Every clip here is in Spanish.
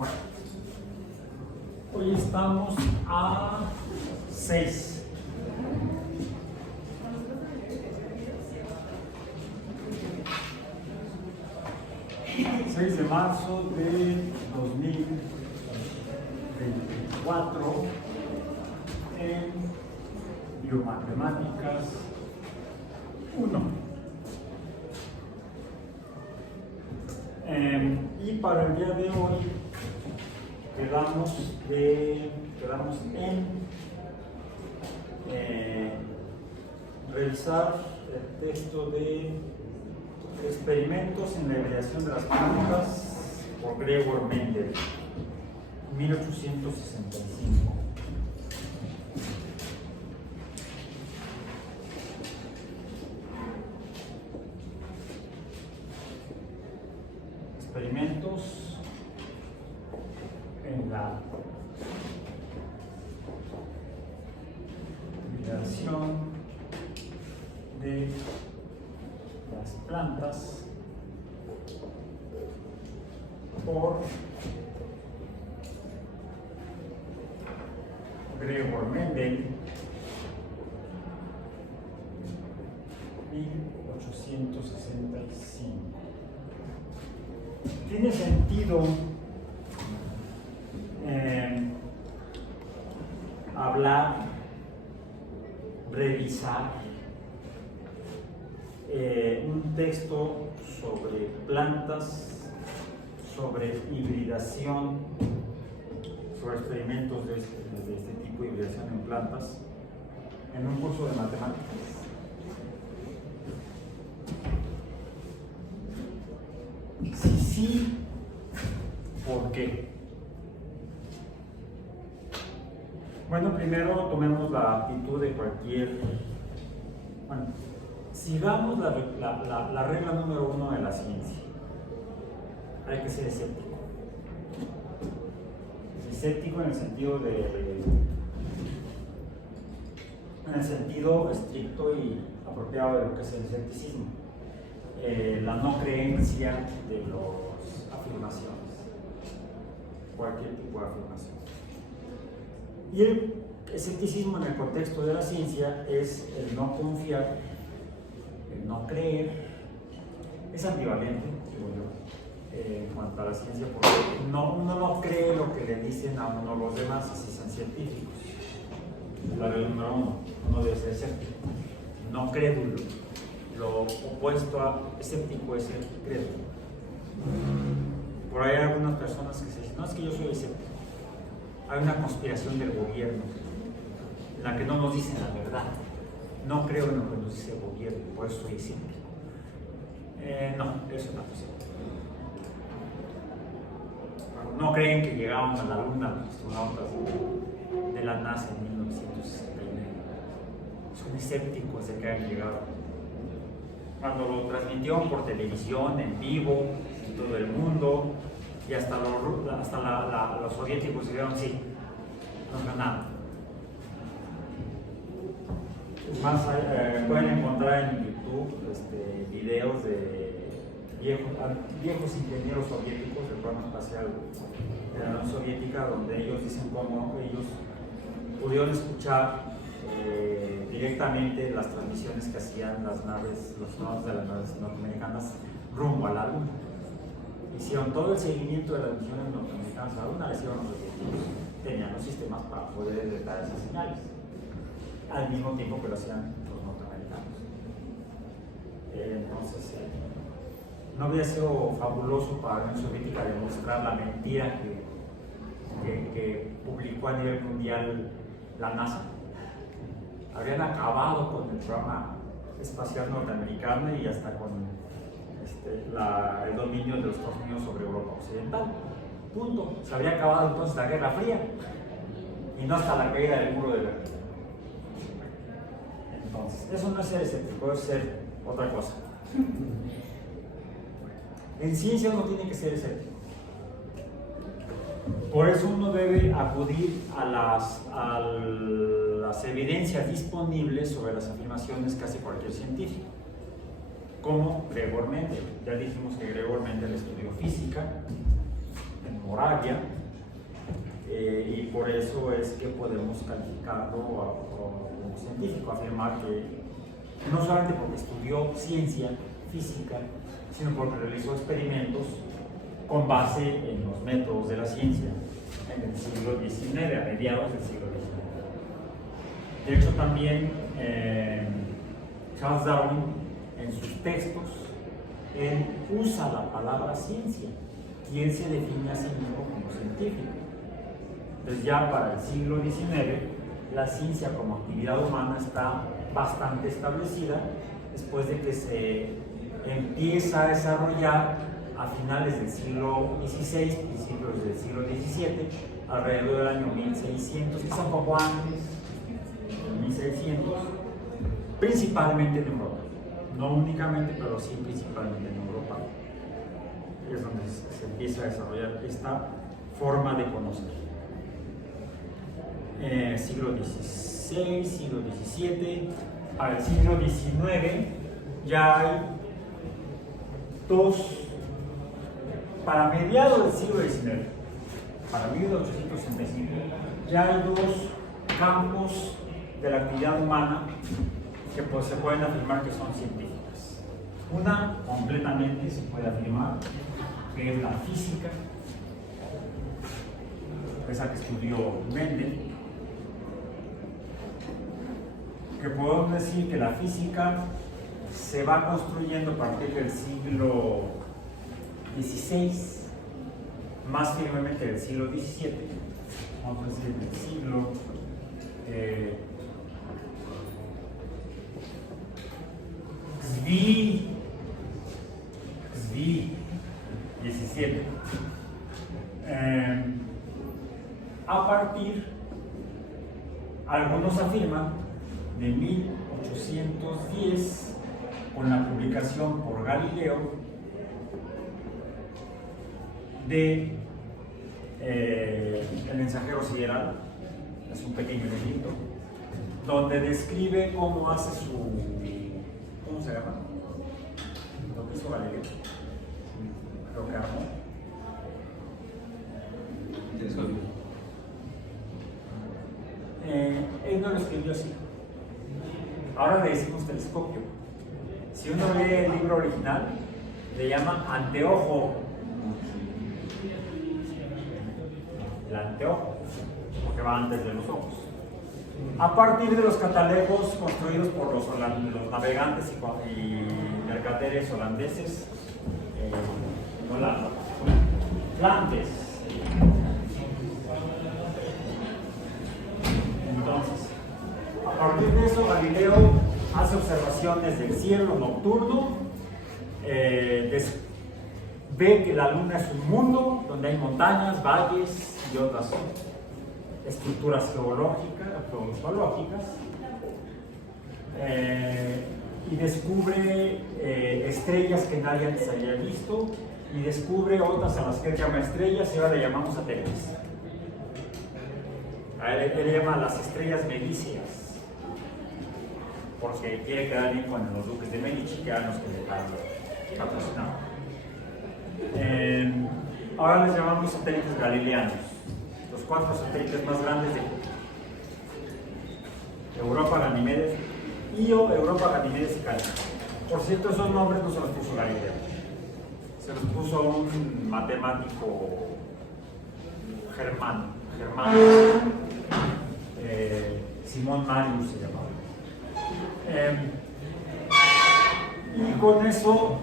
Bueno, hoy estamos a 6. De marzo de 2024 en Biomatemáticas 1. Y para el día de hoy quedamos en revisar el texto de Experimentos en la hibridación de las plantas por Gregor Mendel, 1865. Experimentos en la hibridación de las plantas por Gregor Mendel, 1865. Tiene sentido hablar, revisar un texto sobre plantas, sobre hibridación, sobre experimentos de este tipo de hibridación en plantas, en un curso de matemáticas. Si sí, ¿por qué? Bueno, primero tomemos la actitud de cualquier... Bueno, sigamos la regla número 1 de la ciencia. Hay que ser escéptico. Escéptico en el sentido estricto y apropiado de lo que es el escepticismo. La no creencia de las afirmaciones. Cualquier tipo de afirmación. Y el escepticismo en el contexto de la ciencia es el no confiar, el no creer. Es ambivalente, digo yo, en cuanto a la ciencia, porque uno no cree lo que le dicen a uno los demás, así son científicos. La regla número 1, uno debe ser escéptico, no crédulo. Lo opuesto a escéptico es el crédulo. Por ahí hay algunas personas que se dicen, no, es que yo soy escéptico. Hay una conspiración del gobierno en la que no nos dicen la verdad. No creo en lo que nos dice el gobierno, por eso soy escéptico. No, eso no es posible. No creen que llegaron a la Luna los astronautas de la NASA en 1969. Son escépticos de que hayan llegado. Cuando lo transmitieron por televisión, en vivo, en todo el mundo, y hasta los soviéticos dijeron sí, nos ganaron. Es más, pueden encontrar en YouTube videos de viejos ingenieros soviéticos del programa espacial de la Unión Soviética, donde ellos dicen cómo ellos pudieron escuchar directamente las transmisiones que hacían las naves, los astronautas de las naves norteamericanas rumbo a la Luna. Hicieron todo el seguimiento de las misiones norteamericanas a la Luna, les hicieron los soviéticos. Tenían los sistemas para poder detectar esas señales, al mismo tiempo que lo hacían los norteamericanos. Entonces, no había sido fabuloso para la Unión Soviética demostrar la mentira que publicó a nivel mundial la NASA. Habrían acabado con el programa espacial norteamericano y hasta con el dominio de los Estados Unidos sobre Europa Occidental. Punto. Se habría acabado entonces la Guerra Fría y no hasta la caída del muro de Berlín. Entonces, eso no es ser escéptico, es ser otra cosa. En ciencia uno tiene que ser escéptico. Por eso uno debe acudir a las evidencias disponibles sobre las afirmaciones que hace cualquier científico, como Gregor Mendel. Ya dijimos que Gregor Mendel estudió física en Moravia, y por eso es que podemos calificarlo como científico, afirmar que no solamente porque estudió ciencia, física, sino porque realizó experimentos con base en los métodos de la ciencia en el siglo XIX, a mediados del siglo XIX. De hecho, también Charles Darwin, en sus textos, él usa la palabra ciencia y él se define a sí mismo como científico. Entonces ya para el siglo XIX, la ciencia como actividad humana está bastante establecida después de que se empieza a desarrollar a finales del siglo XVI, principios del siglo XVII, alrededor del año 1600, quizá un poco antes, 1600, principalmente en Europa. No únicamente, pero sí principalmente en Europa. Es donde se empieza a desarrollar esta forma de conocer. Siglo XVI, siglo XVII, para el siglo XIX ya hay para mediados del siglo XIX, para 1865, ya hay dos campos de la actividad humana que pues, se pueden afirmar que son científicas. Una completamente se puede afirmar que es la física, esa que estudió Mendel, que podemos decir que la física se va construyendo a partir del siglo XVI, más firmemente del siglo XVII, vamos a decir del siglo XVII, a partir, algunos afirman, de 1810, con la publicación por Galileo de El mensajero sideral, es un pequeño librito, donde describe cómo hace su, ¿cómo se llama? Lo que hizo Galileo, creo que armó. Él no lo escribió así. Ahora le decimos telescopio. Si uno lee el libro original, le llaman anteojo. El anteojo, porque va antes de los ojos. A partir de los catalejos construidos por los navegantes y mercaderes holandeses en Holanda, Flandes. Entonces, a partir de eso, Galileo hace observaciones del cielo nocturno, ve que la luna es un mundo donde hay montañas, valles y otras estructuras geológicas, y descubre estrellas que nadie antes había visto, y descubre otras a las que él llama estrellas y ahora le llamamos satélites. A él le llama las estrellas medíceas, porque quiere quedar bien con los duques de Medici, que eran los que le patrocinaban. Ahora les llamamos satélites galileanos, los 4 satélites más grandes de Europa, Ganimedes, Io, Europa, Ganimedes y Callisto. Por cierto, esos nombres no se los puso Galileo, se los puso un matemático germano, Simón Marius se llamaba. Y con eso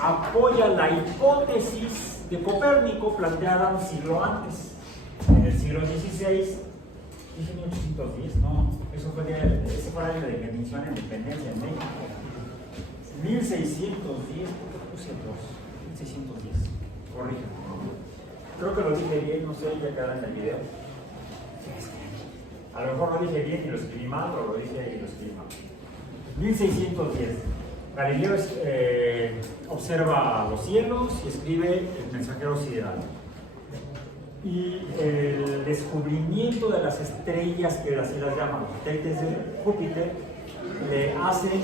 apoya la hipótesis de Copérnico planteada un siglo antes, en el siglo XVI. Dije 1810, no, ese fue el año de que inició la independencia en México. 1610, ¿por qué puse 2? 1610, corrígeme. Creo que lo dije bien, no sé, ya quedará en el video. A lo mejor lo dije bien y lo escribí mal, o lo dije y lo escribí mal. 1610. Galileo observa los cielos y escribe El mensajero sideral. Y el descubrimiento de las estrellas, que así las llaman, los satélites de Júpiter, le hacen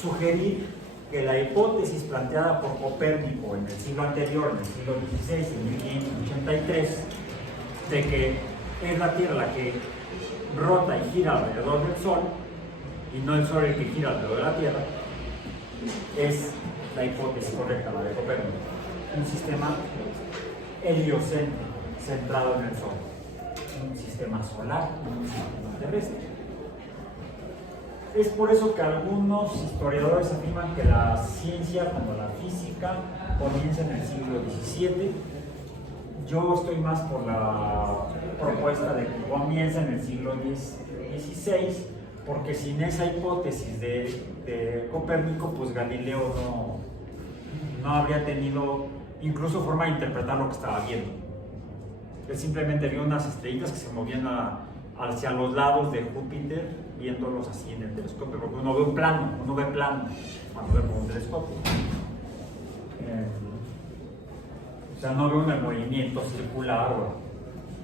sugerir que la hipótesis planteada por Copérnico en el siglo anterior, en el siglo XVI, en 1583, de que es la Tierra la que rota y gira alrededor del Sol, y no el Sol el que gira alrededor de la Tierra, es la hipótesis correcta, la de Copérnico. Un sistema heliocéntrico, centrado en el Sol. Un sistema solar y un sistema terrestre. Es por eso que algunos historiadores afirman que la ciencia, como la física, comienza en el siglo XVII. Yo estoy más por la propuesta de que comienza en el siglo XVI, porque sin esa hipótesis de Copérnico, pues Galileo no habría tenido incluso forma de interpretar lo que estaba viendo. Él simplemente vio unas estrellitas que se movían hacia los lados de Júpiter, viéndolos así en el telescopio, porque uno ve plano cuando ve por un telescopio. O sea, no ve un movimiento circular o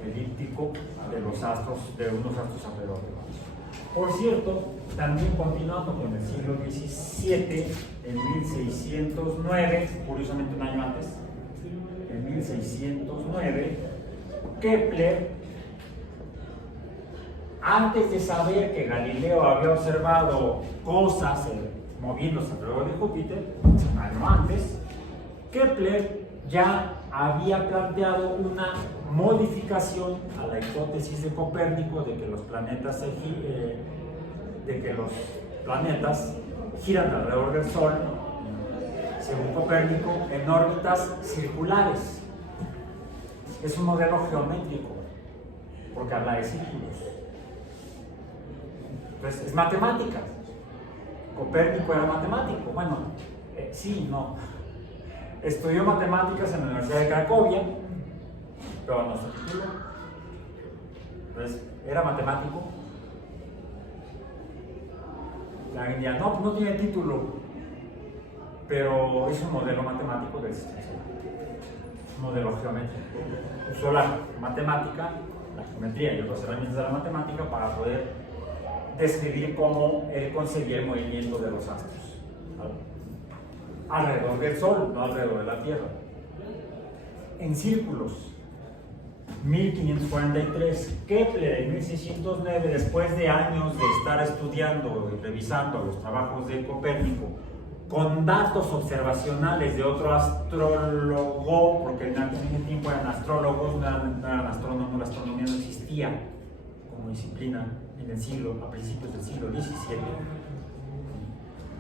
elíptico de los astros, de unos astros alrededor de otros. Por cierto, también continuando con el siglo XVII, en 1609, curiosamente un año antes, en 1609, Kepler, antes de saber que Galileo había observado cosas moviéndose alrededor de Júpiter, un año antes, Kepler ya había planteado una modificación a la hipótesis de Copérnico de que los planetas giran alrededor del Sol, según Copérnico, en órbitas circulares. Es un modelo geométrico, porque habla de círculos. Entonces, es matemática. Copérnico era matemático. Bueno, sí, no. Estudió matemáticas en la Universidad de Cracovia, pero no se tituló. Entonces, era matemático. La gente diría, no, no tiene título, pero es un modelo matemático del sistema solar. Un modelo geométrico. Usó la matemática, la geometría y otras herramientas de la matemática para poder describir cómo él concebía el movimiento de los astros, ¿vale? Alrededor del Sol, no alrededor de la Tierra, en círculos. 1543, Kepler en 1609, después de años de estar estudiando y revisando los trabajos de Copérnico con datos observacionales de otro astrólogo, porque en ese tiempo eran astrólogos, no eran astrónomos, la astronomía no existía como disciplina a principios del siglo XVII.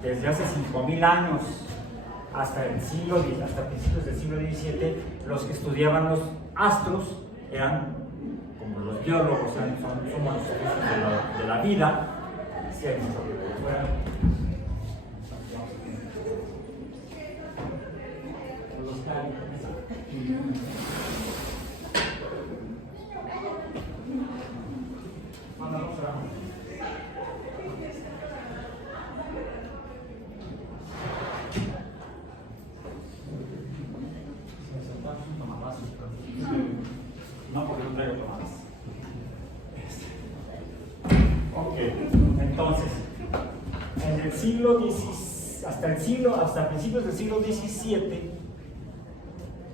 Desde hace 5.000 años hasta principios del siglo XVII, los que estudiaban los astros eran como los biólogos, somos los estudios de la vida. Sí, hay mucho que fuera. No, porque no traigo tomadas. Ok, entonces, en el siglo hasta principios del siglo XVII,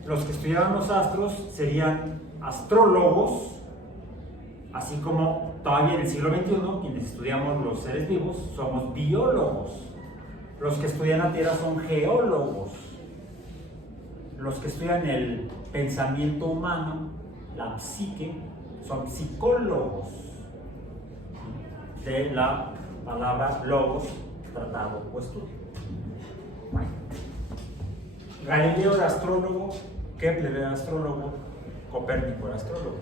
los que estudiaban los astros serían astrólogos, así como todavía en el siglo XXI, quienes estudiamos los seres vivos, somos biólogos. Los que estudian la Tierra son geólogos. Los que estudian el pensamiento humano, la psique, son psicólogos. De la palabra logos, tratado o estudio. Bueno. Galileo era astrólogo, Kepler era astrólogo, Copérnico era astrólogo.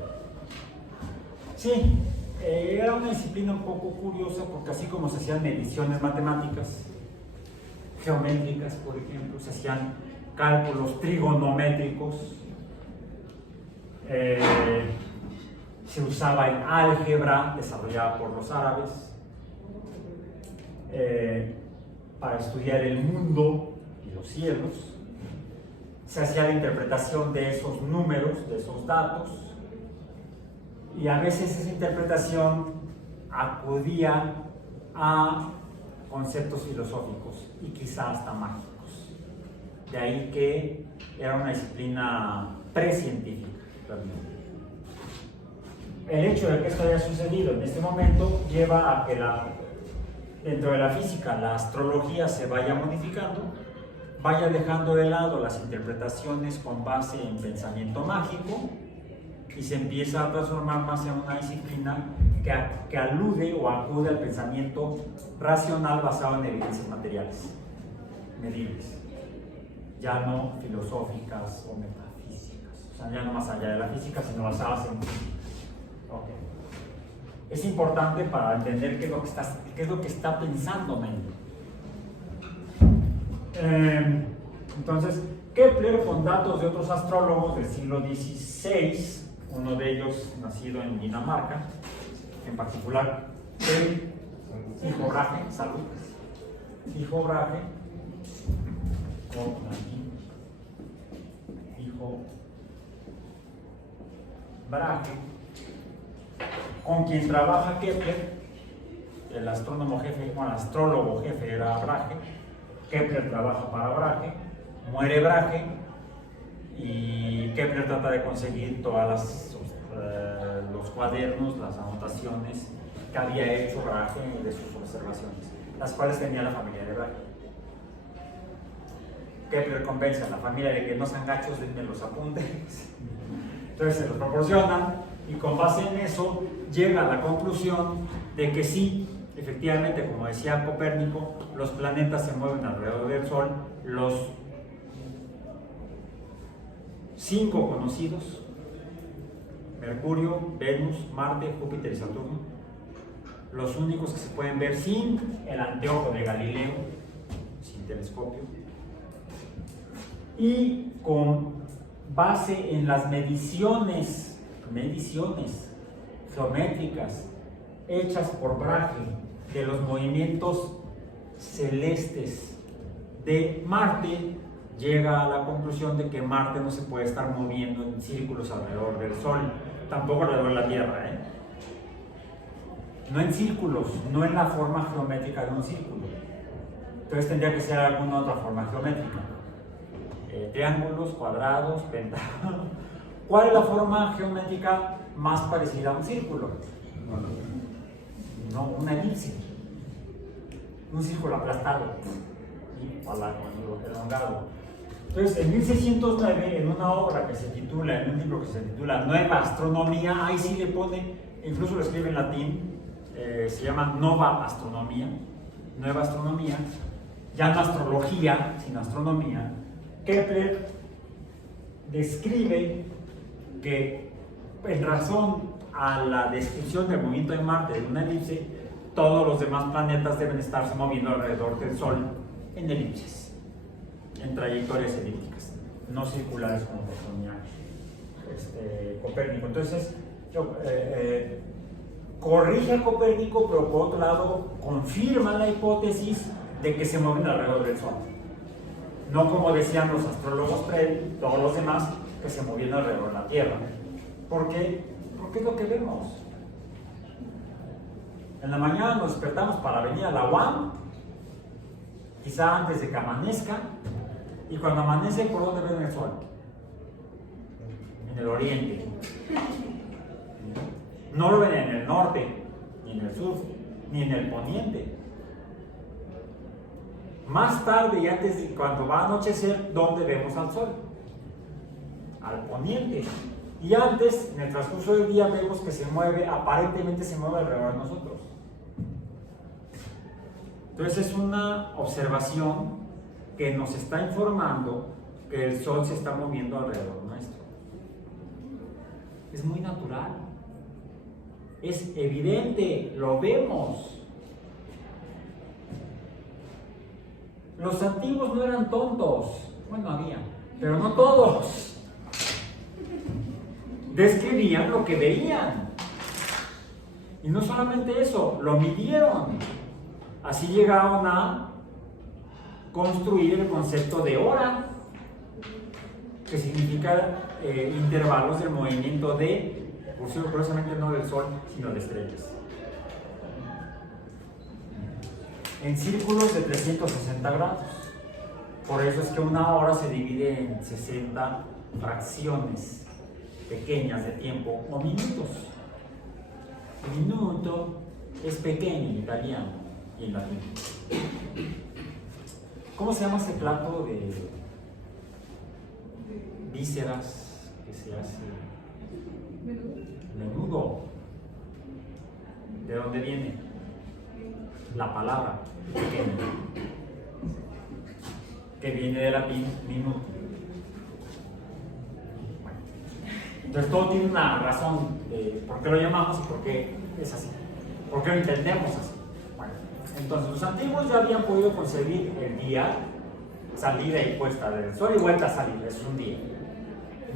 Sí, era una disciplina un poco curiosa porque así como se hacían mediciones matemáticas, geométricas, por ejemplo, se hacían cálculos trigonométricos, se usaba el álgebra desarrollada por los árabes para estudiar el mundo y los cielos. Se hacía la interpretación de esos números, de esos datos, y a veces esa interpretación acudía a conceptos filosóficos y quizá hasta mágicos. De ahí que era una disciplina precientífica realmente. El hecho de que esto haya sucedido en este momento lleva a que dentro de la física la astrología se vaya modificando, vaya dejando de lado las interpretaciones con base en pensamiento mágico y se empieza a transformar más en una disciplina que alude o acude al pensamiento racional basado en evidencias materiales, medibles, ya no filosóficas o metafísicas, o sea, ya no más allá de la física, sino basadas en física. Okay. Es importante para entender qué es lo que está pensando Mendel. Entonces, Kepler, con datos de otros astrólogos del siglo XVI, uno de ellos nacido en Dinamarca, en particular el Tycho Brahe, salud, Tycho Brahe, con quien trabaja Kepler, el astrónomo jefe, bueno, el astrólogo jefe era Brahe, Kepler trabaja para Brahe, muere Brahe y Kepler trata de conseguir todas los cuadernos, las anotaciones que había hecho Brahe de sus observaciones, las cuales tenía la familia de Brahe. Kepler convence a la familia de que no sean gachos, denme los apuntes. Entonces se los proporcionan y con base en eso llega a la conclusión de que sí, efectivamente, como decía Copérnico, los planetas se mueven alrededor del Sol. Los 5 conocidos, Mercurio, Venus, Marte, Júpiter y Saturno, los únicos que se pueden ver sin el anteojo de Galileo, sin telescopio, y con base en las mediciones geométricas hechas por Brahe de los movimientos celestes de Marte, llega a la conclusión de que Marte no se puede estar moviendo en círculos alrededor del Sol, tampoco alrededor de la Tierra, no en círculos, no en la forma geométrica de un círculo. Entonces tendría que ser alguna otra forma geométrica, triángulos, cuadrados, pentágonos. ¿Cuál es la forma geométrica más parecida a un círculo? No, una elipse, un círculo aplastado, elongado. Entonces, en 1609, en una obra que se titula, en un libro que se titula Nueva Astronomía, ahí sí le pone, incluso lo escribe en latín, se llama Nova Astronomía, Nueva Astronomía, ya no astrología, sino astronomía. Kepler describe que, en razón a la descripción del movimiento de Marte de una elipse, todos los demás planetas deben estarse moviendo alrededor del Sol en elipses, en trayectorias elípticas, no circulares como proponía Copérnico. Entonces, corrige a Copérnico, pero por otro lado confirma la hipótesis de que se mueven alrededor del Sol. No como decían los astrólogos todos los demás, que se movían alrededor de la Tierra. ¿Por qué? Porque es lo que vemos. En la mañana nos despertamos para venir a la UAM, quizá antes de que amanezca, y cuando amanece, ¿por dónde ven el Sol? En el oriente. No lo ven en el norte, ni en el sur, ni en el poniente. Más tarde y antes de cuando va a anochecer, ¿dónde vemos al Sol? Al poniente. Y antes, en el transcurso del día, vemos que se mueve, aparentemente se mueve alrededor de nosotros. Entonces es una observación que nos está informando que el Sol se está moviendo alrededor nuestro. Es muy natural. Es evidente, lo vemos. Los antiguos no eran tontos, bueno, había, pero no todos. Describían lo que veían. Y no solamente eso, lo midieron. Así llegaron a construir el concepto de hora, que significa intervalos del movimiento de, curiosamente no del Sol, sino de estrellas. en círculos de 360 grados. Por eso es que una hora se divide en 60 fracciones pequeñas de tiempo o minutos. Minuto es pequeño en italiano y en latín. ¿Cómo se llama ese plato de vísceras que se hace? Menudo. ¿De dónde viene? La palabra pequeño, que viene de latín minuto. Entonces todo tiene una razón de por qué lo llamamos y por qué es así, por qué lo entendemos así. Bueno, entonces los antiguos ya habían podido concebir el día, salida y puesta del sol y vuelta a salir, eso es un día.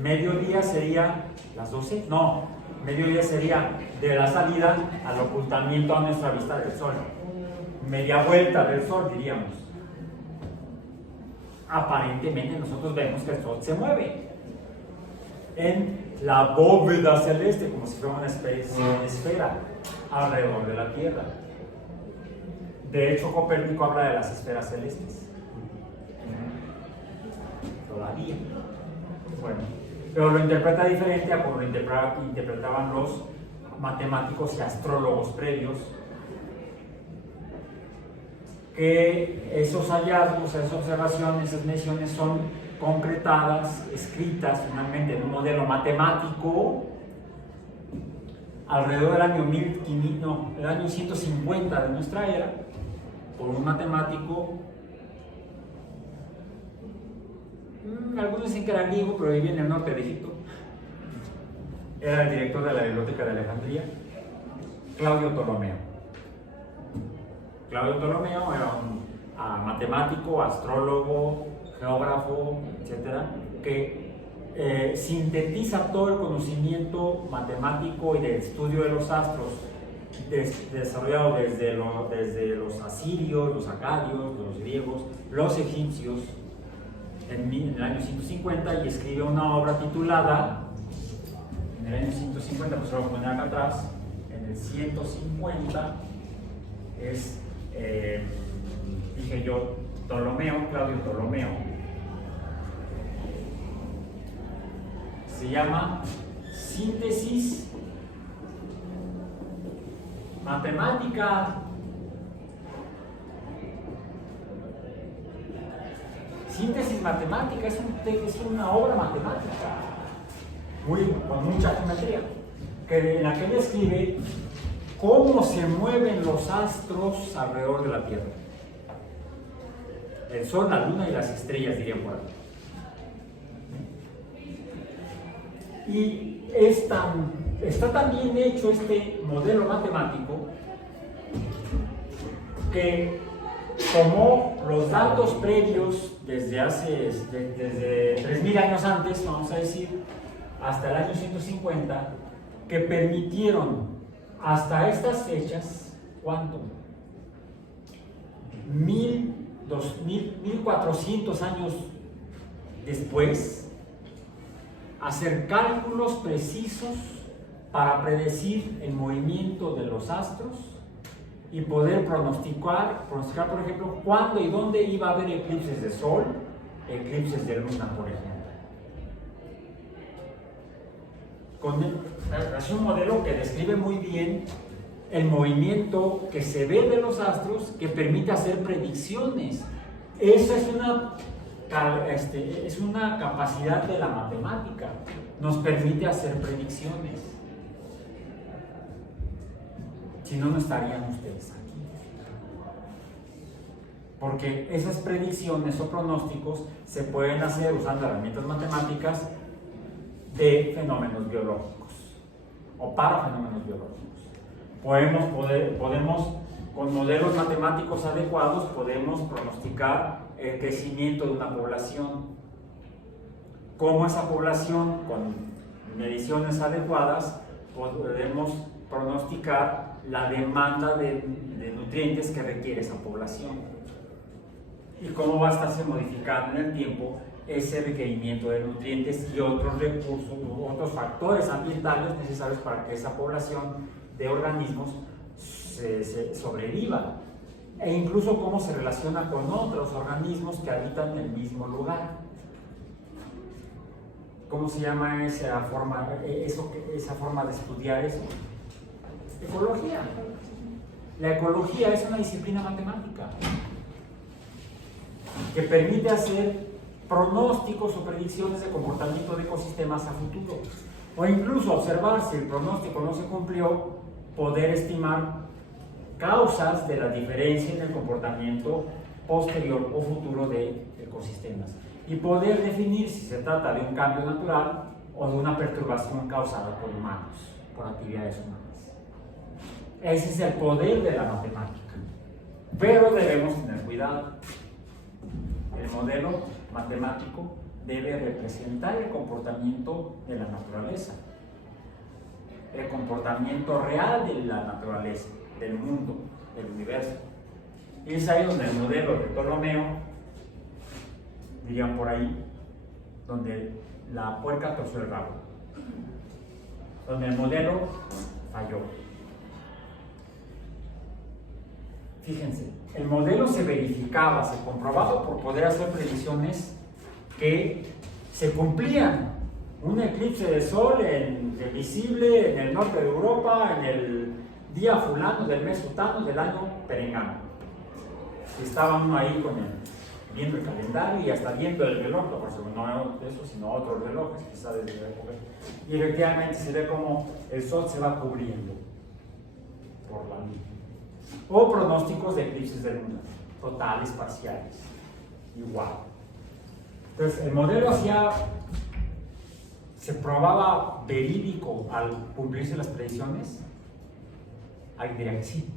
Mediodía sería las 12, no, mediodía sería de la salida al ocultamiento a nuestra vista del sol. Media vuelta del sol, diríamos. Aparentemente nosotros vemos que el sol se mueve en la bóveda celeste, como si fuera una especie de esfera alrededor de la Tierra. De hecho, Copérnico habla de las esferas celestes. Todavía. Bueno, pero lo interpreta diferente a como lo interpretaban los matemáticos y astrólogos previos, que esos hallazgos, esas observaciones, esas mediciones son concretadas, escritas finalmente en un modelo matemático alrededor del año 150 de nuestra era, por un matemático, algunos dicen que era griego, pero vivía en el norte de Egipto, era el director de la Biblioteca de Alejandría, Claudio Ptolomeo. Claudio Ptolomeo era un matemático, astrólogo, geógrafo, etcétera, que sintetiza todo el conocimiento matemático y del estudio de los astros desarrollado desde los asirios, los acadios, los griegos, los egipcios en el año 150, y escribe una obra titulada, en el año 150, pues lo voy a poner acá atrás, en el 150 es dije yo, Ptolomeo, Claudio Ptolomeo, se llama Síntesis Matemática. Síntesis Matemática es una obra matemática con mucha geometría, en la que él escribe cómo se mueven los astros alrededor de la Tierra. El Sol, la Luna y las estrellas, dirían por ahí. Y está tan bien hecho este modelo matemático que tomó los datos previos desde 3.000 años antes, vamos a decir, hasta el año 150, que permitieron hasta estas fechas, ¿cuánto? 1400 años después, hacer cálculos precisos para predecir el movimiento de los astros y poder pronosticar, por ejemplo, cuándo y dónde iba a haber eclipses de sol, eclipses de luna, por ejemplo. Es un modelo que describe muy bien el movimiento que se ve de los astros, que permite hacer predicciones. Eso es una capacidad de la matemática, nos permite hacer predicciones. Si no, no estarían ustedes aquí. Porque esas predicciones o pronósticos se pueden hacer usando herramientas matemáticas de fenómenos biológicos o para fenómenos biológicos. Podemos, con modelos matemáticos adecuados, podemos pronosticar el crecimiento de una población. Cómo esa población, con mediciones adecuadas, podemos pronosticar la demanda de nutrientes que requiere esa población. Y cómo va a estarse modificando en el tiempo ese requerimiento de nutrientes y otros recursos, otros factores ambientales necesarios para que esa población de organismos sobreviva. e incluso cómo se relaciona con otros organismos que habitan el mismo lugar. ¿Cómo se llama esa forma de estudiar eso? Ecología. La ecología es una disciplina matemática que permite hacer pronósticos o predicciones de comportamiento de ecosistemas a futuro, o incluso observar si el pronóstico no se cumplió, poder estimar causas de la diferencia en el comportamiento posterior o futuro de ecosistemas y poder definir si se trata de un cambio natural o de una perturbación causada por humanos, por actividades humanas. Ese es el poder de la matemática, pero debemos tener cuidado. El modelo matemático debe representar el comportamiento de la naturaleza, el comportamiento real de la naturaleza, del mundo, del universo. Y es ahí donde el modelo de Ptolomeo, dirían por ahí, donde la puerca torció el rabo, donde el modelo falló. Fíjense, el modelo se verificaba, se comprobaba por poder hacer predicciones que se cumplían. Un eclipse de sol visible en el norte de Europa, en el día fulano del mes sutano del año perengano. Estaba uno ahí viendo el calendario y hasta viendo el reloj, por eso no eso, sino otros relojes, quizá desde la época. Y efectivamente se ve como el sol se va cubriendo por la luna. O pronósticos de eclipses de luna, totales, parciales, igual. Entonces, el modelo se probaba verídico al cumplirse las predicciones. Ahí diría que sí.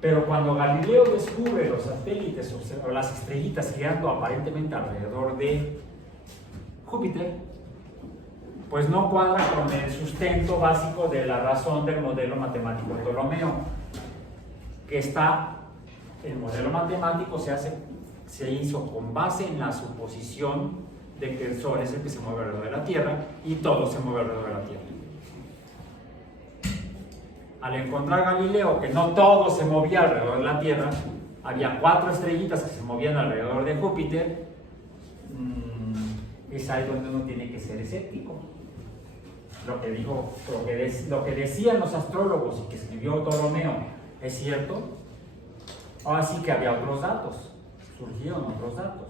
Pero cuando Galileo descubre los satélites o las estrellitas girando aparentemente alrededor de Júpiter, pues no cuadra con el sustento básico de la razón del modelo matemático de Ptolomeo, que el modelo matemático se hizo con base en la suposición de que el Sol es el que se mueve alrededor de la Tierra y todo se mueve alrededor de la Tierra. Al encontrar Galileo que no todo se movía alrededor de la Tierra, había 4 estrellitas que se movían alrededor de Júpiter, es ahí donde uno tiene que ser escéptico. Lo que decían los astrólogos y que escribió Ptolomeo es cierto. Ahora sí que había otros datos, surgieron otros datos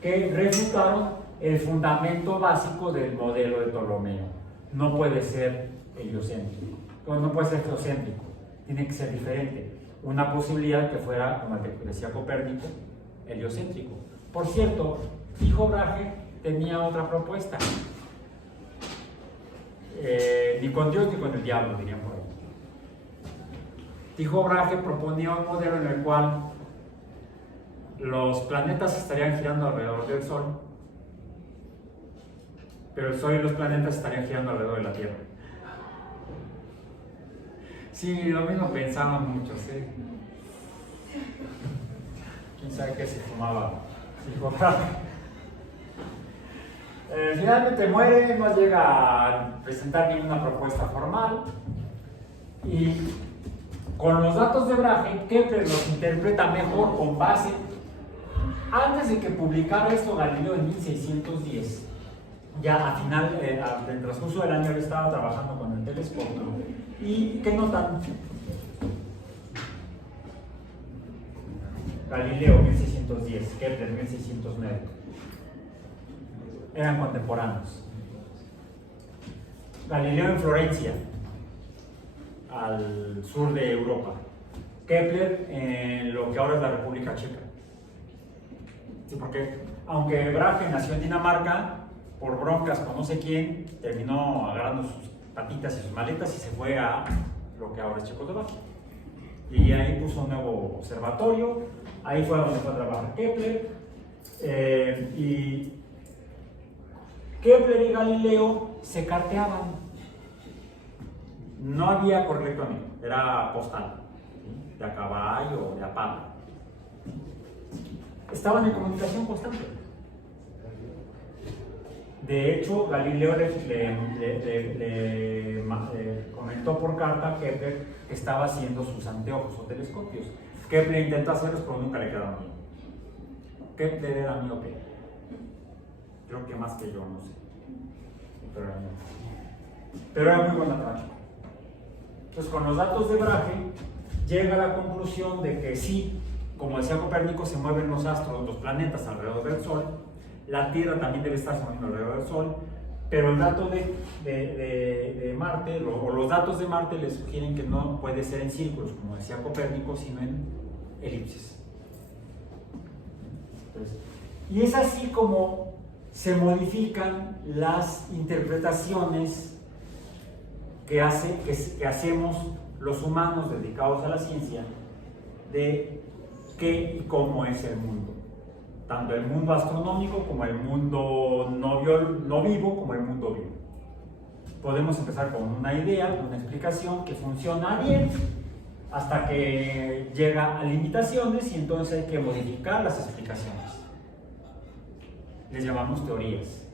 que refutaron el fundamento básico del modelo de Ptolomeo. No puede ser heliocéntrico, no puede ser geocéntrico, tiene que ser diferente. Una posibilidad que fuera, como decía Copérnico, heliocéntrico. Por cierto, Tycho Brahe tenía otra propuesta. Ni con Dios ni con el diablo, dirían por ahí. Tycho Brahe proponía un modelo en el cual los planetas estarían girando alrededor del Sol, pero el Sol y los planetas estarían girando alrededor de la Tierra. Sí, lo mismo pensaban muchos, ¿sí? ¿Quién sabe qué se fumaba Tycho Brahe? Finalmente muere, no llega a presentar ninguna propuesta formal y con los datos de Brahe, Kepler los interpreta mejor con base. Antes de que publicara esto Galileo en 1610, ya del transcurso del año él estaba trabajando con el telescopio. ¿Y qué notan? Galileo 1610, Kepler 1609. Eran contemporáneos. Galileo en Florencia, al sur de Europa. Kepler en lo que ahora es la República Checa. Sí, porque aunque Brahe nació en Dinamarca, por broncas con no sé quién, terminó agarrando sus patitas y sus maletas y se fue a lo que ahora es Checoslovaquia. Y ahí puso un nuevo observatorio, ahí fue donde fue a trabajar Kepler. Y Kepler y Galileo se carteaban. No había correo electrónico, era postal, ¿sí? De a caballo o de a palo. Estaban en comunicación constante. De hecho, Galileo le comentó por carta a Kepler que estaba haciendo sus anteojos o telescopios. Kepler intentó hacerlos, pero nunca le quedaron bien. Kepler era miope. Creo que más que yo, no sé. Pero era muy buen matemático. Entonces, con los datos de Brahe, llega a la conclusión de que sí, como decía Copérnico, se mueven los astros, los planetas alrededor del Sol. La Tierra también debe estar moviendo alrededor del Sol, pero el dato de Marte, o los datos de Marte, le sugieren que no puede ser en círculos, como decía Copérnico, sino en elipses. Entonces, y es así como se modifican las interpretaciones que hacemos los humanos dedicados a la ciencia de qué y cómo es el mundo. Tanto el mundo astronómico como el mundo no vivo como el mundo vivo. Podemos empezar con una idea, una explicación que funciona bien hasta que llega a limitaciones y entonces hay que modificar las explicaciones. Les llamamos teorías.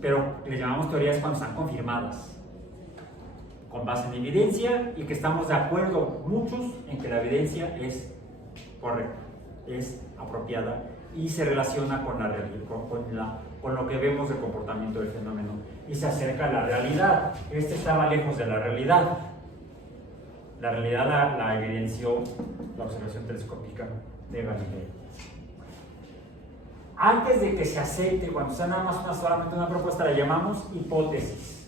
Pero les llamamos teorías cuando están confirmadas, con base en evidencia y que estamos de acuerdo muchos en que la evidencia es correcta, es apropiada y se relaciona con la realidad, con lo que vemos del comportamiento del fenómeno y se acerca a la realidad. Este estaba lejos de la realidad. La realidad la evidenció la observación telescópica de Galileo. Antes de que se acepte, cuando sea nada más solamente una propuesta, la llamamos hipótesis.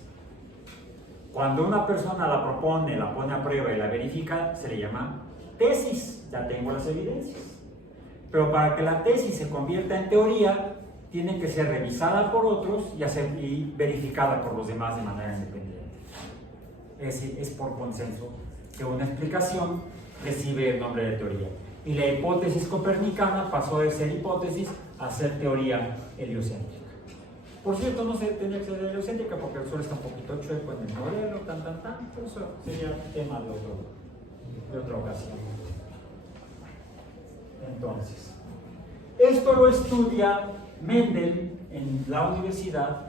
Cuando una persona la propone, la pone a prueba y la verifica, se le llama tesis. Ya tengo las evidencias. Pero para que la tesis se convierta en teoría, tiene que ser revisada por otros y verificada por los demás de manera independiente. Es decir, es por consenso que una explicación recibe el nombre de teoría. Y la hipótesis copernicana pasó de ser hipótesis a ser teoría heliocéntrica. Por cierto, no se tendría que ser heliocéntrica porque el Sol está un poquito chueco en el modelo, pero eso sería tema de otra ocasión. Entonces, esto lo estudia Mendel en la universidad,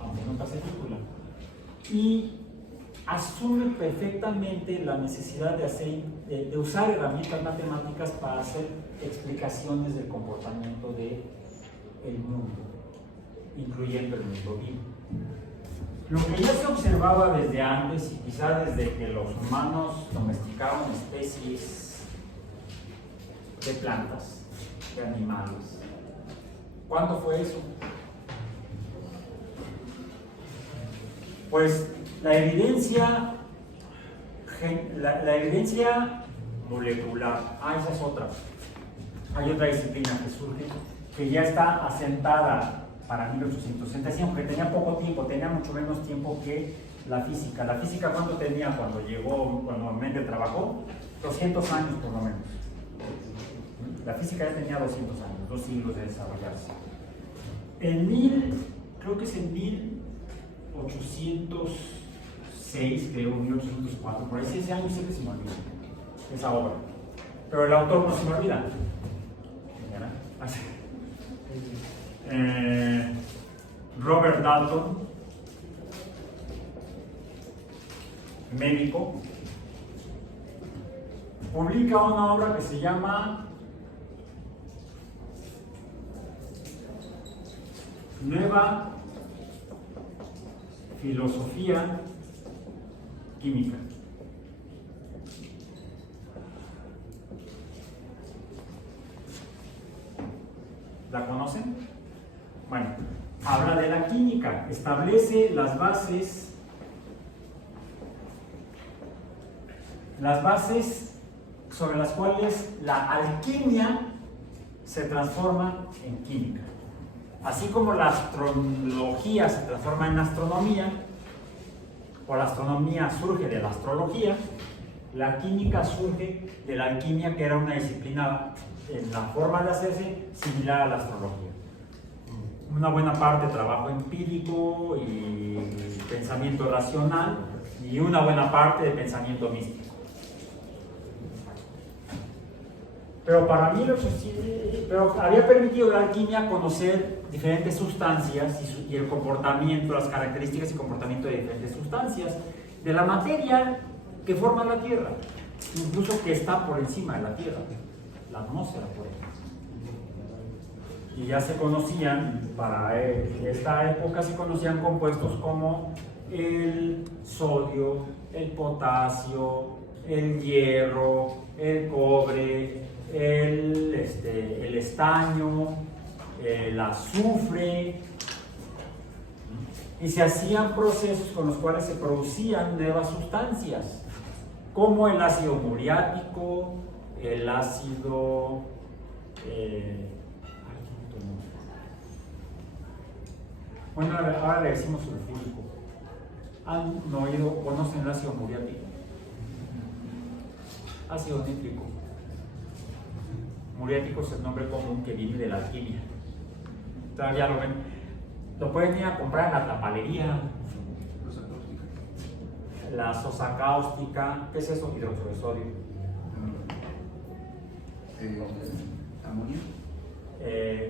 aunque nunca se titula, y asume perfectamente la necesidad de usar herramientas matemáticas para hacer explicaciones del comportamiento del mundo, incluyendo el mundo vivo. Lo que ya se observaba desde antes y quizá desde que los humanos domesticaron especies de plantas, de animales. ¿Cuándo fue eso? Pues la evidencia molecular, esa es otra. Hay otra disciplina que surge, que ya está asentada para 1865, aunque tenía poco tiempo, tenía mucho menos tiempo que la física. ¿La física cuánto tenía cuando Mendel trabajó? 200 años por lo menos. La física ya tenía 200 años, 2 siglos de desarrollarse. Creo que es en 1806, creo, 1804, por ahí ese año siempre se me olvida, esa obra. Pero el autor no se me olvida. Robert Dalton, médico, publica una obra que se llama Nueva Filosofía Química. ¿La conocen? Bueno, habla de la química, establece las bases sobre las cuales la alquimia se transforma en química. Así como la astrología se transforma en astronomía, o la astronomía surge de la astrología, la química surge de la alquimia, que era una disciplina en la forma de hacerse similar a la astrología. Una buena parte trabajo empírico y pensamiento racional, y una buena parte de pensamiento místico. Pero para mí pero había permitido a la alquimia conocer diferentes sustancias y el comportamiento, las características y comportamiento de diferentes sustancias de la materia que forma la Tierra, incluso que está por encima de la Tierra, la atmósfera por ejemplo. Y ya se conocían, para esta época se conocían compuestos como el sodio, el potasio, el hierro, el cobre, el estaño, el azufre, y se hacían procesos con los cuales se producían nuevas sustancias, como el ácido muriático, el ácido bueno, ahora le decimos sulfúrico. ¿Han oído, conocen el ácido muriático? Ácido nítrico. Muriático es el nombre común que viene de la alquimia. Todavía lo ven. Lo pueden ir a comprar en la tapalería. La sosa cáustica. ¿Qué es eso? Hidróxido de sodio. ¿Amonio?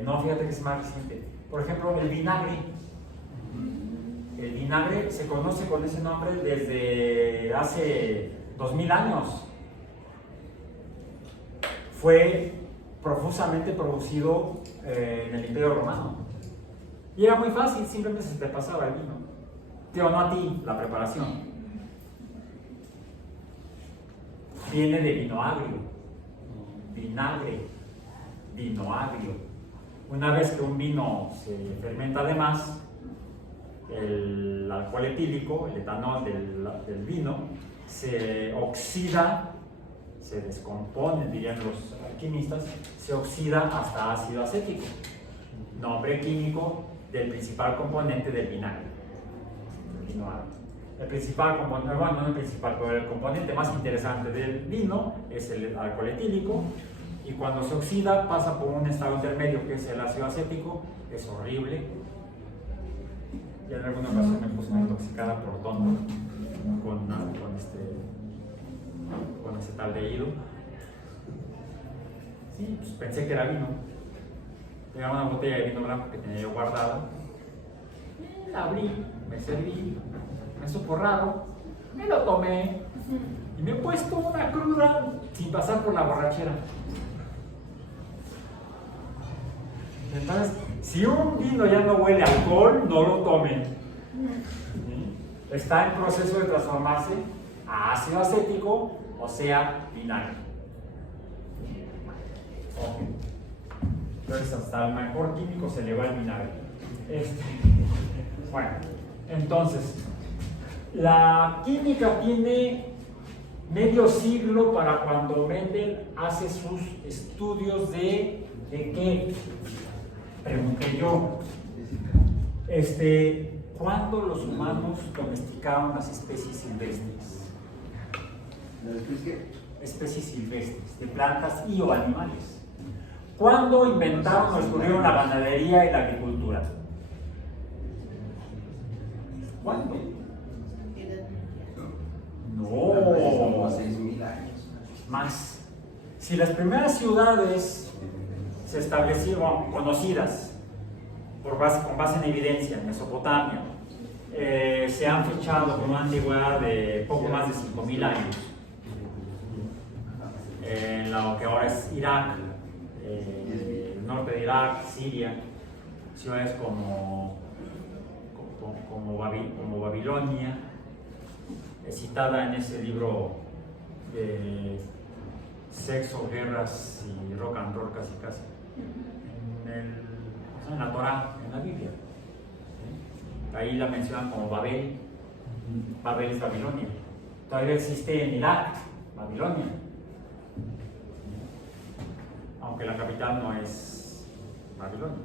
No, fíjate que es más reciente. Por ejemplo, el vinagre. El vinagre se conoce con ese nombre desde hace 2000 años. Fue profusamente producido en el Imperio Romano. Y era muy fácil, simplemente se te pasaba el vino. Tío, no a ti, la preparación. Viene de vino agrio. Vinagre, vino agrio. Una vez que un vino se fermenta de más, el alcohol etílico, el etanol del vino, se oxida, se descompone, dirían los alquimistas, se oxida hasta ácido acético, nombre químico del principal componente del vinagre, el vino agrio. El principal componente, bueno, no el principal, pero el componente más interesante del vino es el alcohol etílico, y cuando se oxida pasa por un estado intermedio que es el ácido acético. Es horrible. Ya en alguna ocasión me puse intoxicada por tonto con ese tal de hilo. Sí, pues pensé que era vino. Tenía una botella de vino blanco que tenía yo guardada. La abrí, me serví, me supo raro, me lo tomé y me he puesto una cruda sin pasar por la borrachera. Entonces, si un vino ya no huele a alcohol, no lo tomen. Está en proceso de transformarse a ácido acético, o sea, vinagre. Okay. Entonces, hasta el mejor químico se le va el vinagre. Bueno, entonces, la química tiene medio siglo para cuando Mendel hace sus estudios de qué. Pregunté yo, ¿cuándo los humanos domesticaron las especies silvestres? Especies silvestres, de plantas y o animales. ¿Cuándo inventaron o descubrieron la ganadería y la agricultura? ¿Cuándo? No. 6.000 años. Más. Si las primeras ciudades se establecieron, conocidas con base en evidencia, en Mesopotamia, se han fechado con una antigüedad de poco más de 5.000 años. En lo que ahora es Irak, el norte de Irak, Siria, ciudades como Babilonia, citada en ese libro de Sexo, Guerras y Rock and Roll, casi. En la Torá, en la Biblia. ¿Sí? Ahí la mencionan como Babel. Babel es Babilonia. Todavía existe en Irak, Babilonia. Aunque la capital no es Babilonia.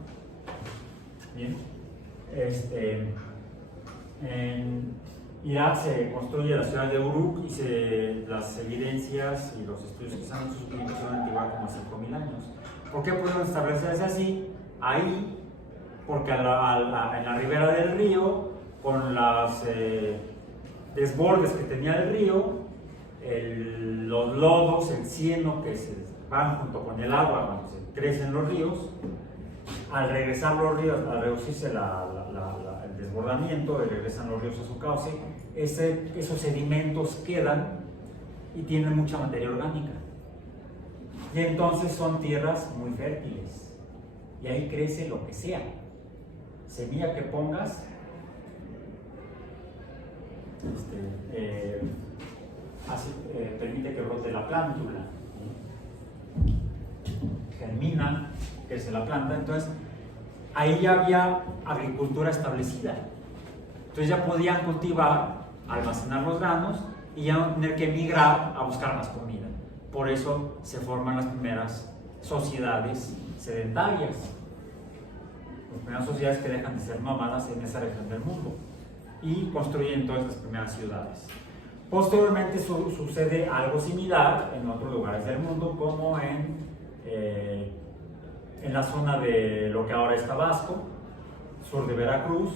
Bien. En Irak se construye la ciudad de Uruk y las evidencias y los estudios que se han hecho son antiguas como 5.000 años. ¿Por qué pudieron establecerse así? Ahí, porque en la ribera del río, con los desbordes que tenía el río, los lodos, el cieno que se van junto con el agua cuando se crecen los ríos. Al regresar los ríos, al reducirse el desbordamiento, regresan los ríos a su cauce, esos sedimentos quedan y tienen mucha materia orgánica. Y entonces son tierras muy fértiles. Y ahí crece lo que sea. Semilla que pongas, permite que brote la plántula. Germina, crece la planta. Entonces, ahí ya había agricultura establecida. Entonces ya podían cultivar, almacenar los granos y ya no tener que emigrar a buscar más comida. Por eso se forman las primeras sociedades sedentarias, las primeras sociedades que dejan de ser nómadas en esa región del mundo y construyen entonces las primeras ciudades. Posteriormente sucede algo similar en otros lugares del mundo, como en la zona de lo que ahora es Tabasco, sur de Veracruz,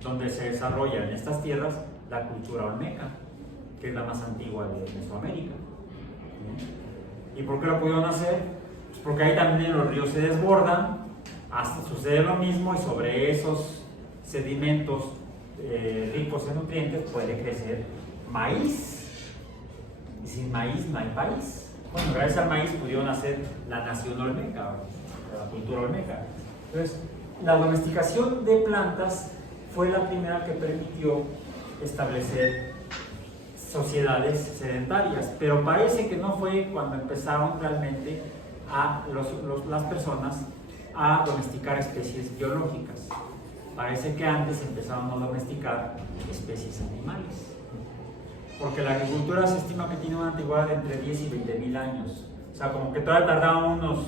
donde se desarrolla en estas tierras la cultura olmeca, que es la más antigua de Mesoamérica. ¿Y por qué lo pudieron hacer? Pues porque ahí también los ríos se desbordan, sucede lo mismo y sobre esos sedimentos ricos en nutrientes puede crecer maíz. Y sin maíz no hay país. Bueno, gracias al maíz pudieron hacer la nación olmeca, la cultura olmeca. Entonces, la domesticación de plantas fue la primera que permitió establecer sociedades sedentarias, pero parece que no fue cuando empezaron realmente las personas a domesticar especies biológicas. Parece que antes empezaron a domesticar especies animales, porque la agricultura se estima que tiene una antigüedad de entre 10 y 20 mil años. O sea, como que todavía tardaban unos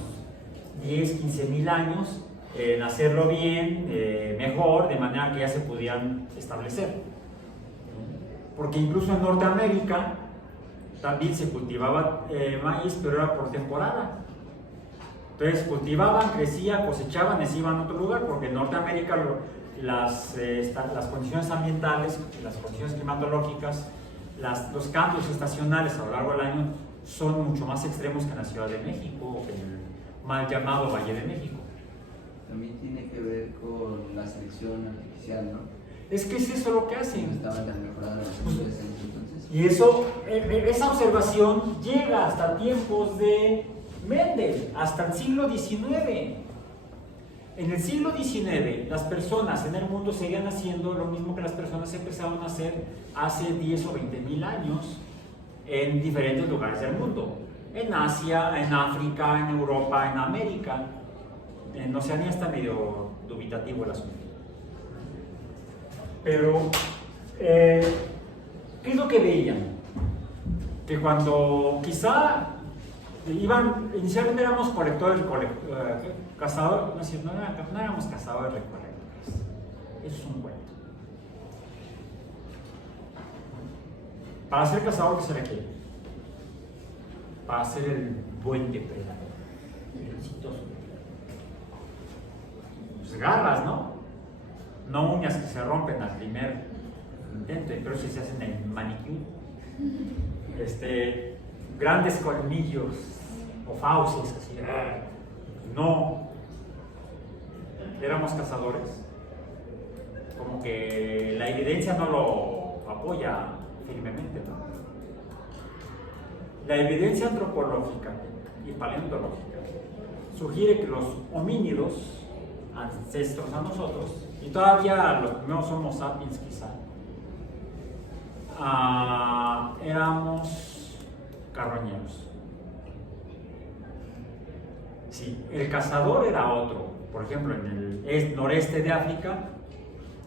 10, 15 mil años en hacerlo bien, mejor, de manera que ya se pudieran establecer. Porque incluso en Norteamérica también se cultivaba maíz, pero era por temporada. Entonces cultivaban, crecía, cosechaban y se iban a otro lugar, porque en Norteamérica las condiciones ambientales, las condiciones climatológicas, los cambios estacionales a lo largo del año son mucho más extremos que en la Ciudad de México o que en el mal llamado Valle de México. También tiene que ver con la selección artificial, ¿no? Es que es eso lo que hacen. No estaban tan mejoradas las condiciones entonces. Y esa observación llega hasta tiempos de Mendel, hasta el siglo XIX. En el siglo XIX, las personas en el mundo seguían haciendo lo mismo que las personas empezaron a hacer hace 10 o 20 mil años en diferentes lugares del mundo. En Asia, en África, en Europa, en América. En Oceanía está medio dubitativo el asunto. Pero, ¿qué es lo que veían? Que cuando quizá inicialmente éramos cazadores, no éramos cazadores recolectores. Eso es un cuento. Para ser cazador, ¿qué se requiere? Para ser el buen depredador, el exitoso depredador. Pues garras, ¿no? No uñas que se rompen al primer intento, pero si se hacen en manicure. Grandes colmillos o fauces, así. No. Éramos cazadores. Como que la evidencia no lo apoya firmemente, ¿no? La evidencia antropológica y paleontológica sugiere que los homínidos, ancestros a nosotros, y todavía los primeros Homo sapiens quizá, éramos carroñeros. Sí, el cazador era otro. Por ejemplo, en el noreste de África,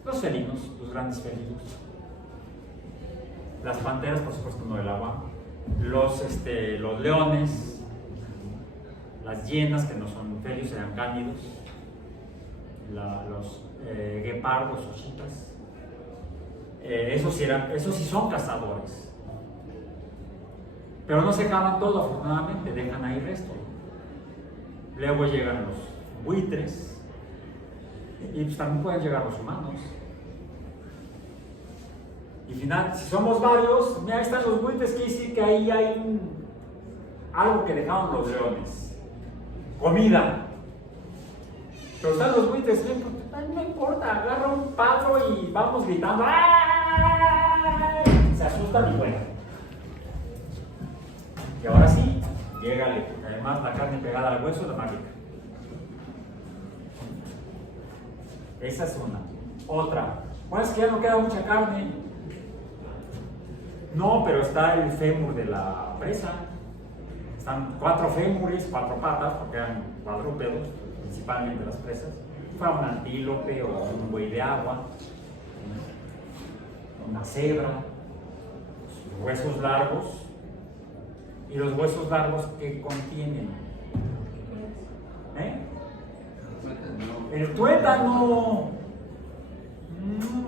los felinos, los grandes felinos. Las panteras, por supuesto, no del agua. Los leones, las hienas, que no son felinos, eran cánidos. Los guepardos o chitas, esos sí son cazadores, pero no se acaban todo, afortunadamente, dejan ahí resto. Luego llegan los buitres y pues también pueden llegar los humanos. Y final, si somos varios, mira, ahí están los buitres, que dice que ahí hay algo que dejaron los leones, comida. Pero están los buitres, no importa, agarra un palo y vamos gritando, ¡ay! Se asustan y vuelan. Y ahora sí, llégale, porque además la carne pegada al hueso es la más rica. Esa es una. Otra, bueno, es que ya no queda mucha carne. No, pero está el fémur de la presa. Están 4 fémures, 4 patas, porque eran cuadrúpedos, principalmente las presas. Fue un antílope o un buey de agua, una cebra, huesos largos. ¿Y los huesos largos qué contienen? El tuétano,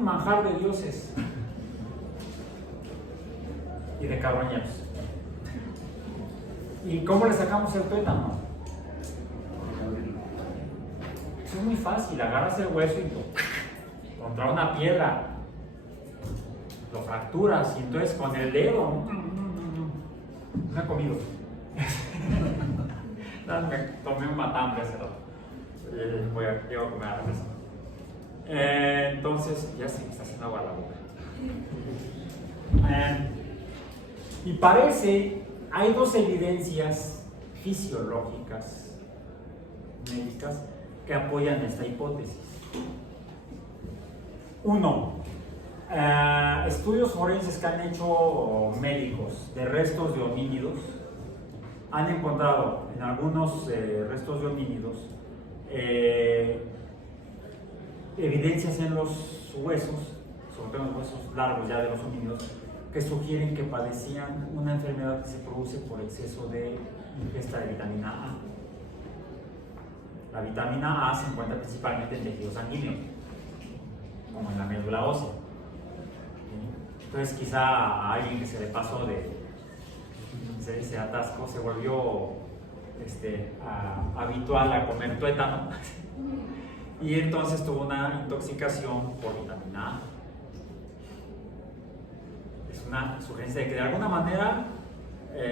manjar de dioses y de carroñeros. ¿Y cómo le sacamos el tuétano? Es muy fácil, agarras el hueso y contra una piedra lo fracturas y entonces con el dedo me he comido. Me tomé un matambre hace rato. Llego a comer a la mesa. Entonces, ya se me está haciendo agua a la boca. Y parece, hay 2 evidencias fisiológicas, médicas, que apoyan esta hipótesis. Uno, estudios forenses que han hecho médicos de restos de homínidos han encontrado en algunos restos de homínidos evidencias en los huesos, sobre todo en los huesos largos ya de los homínidos, que sugieren que padecían una enfermedad que se produce por exceso de ingesta de vitamina A. La vitamina A se encuentra principalmente en tejido sanguíneo, como en la médula ósea. Entonces quizá a alguien que se le pasó se atascó, se volvió habitual a comer tuétano y entonces tuvo una intoxicación por vitamina A. Es una sugerencia de que de alguna manera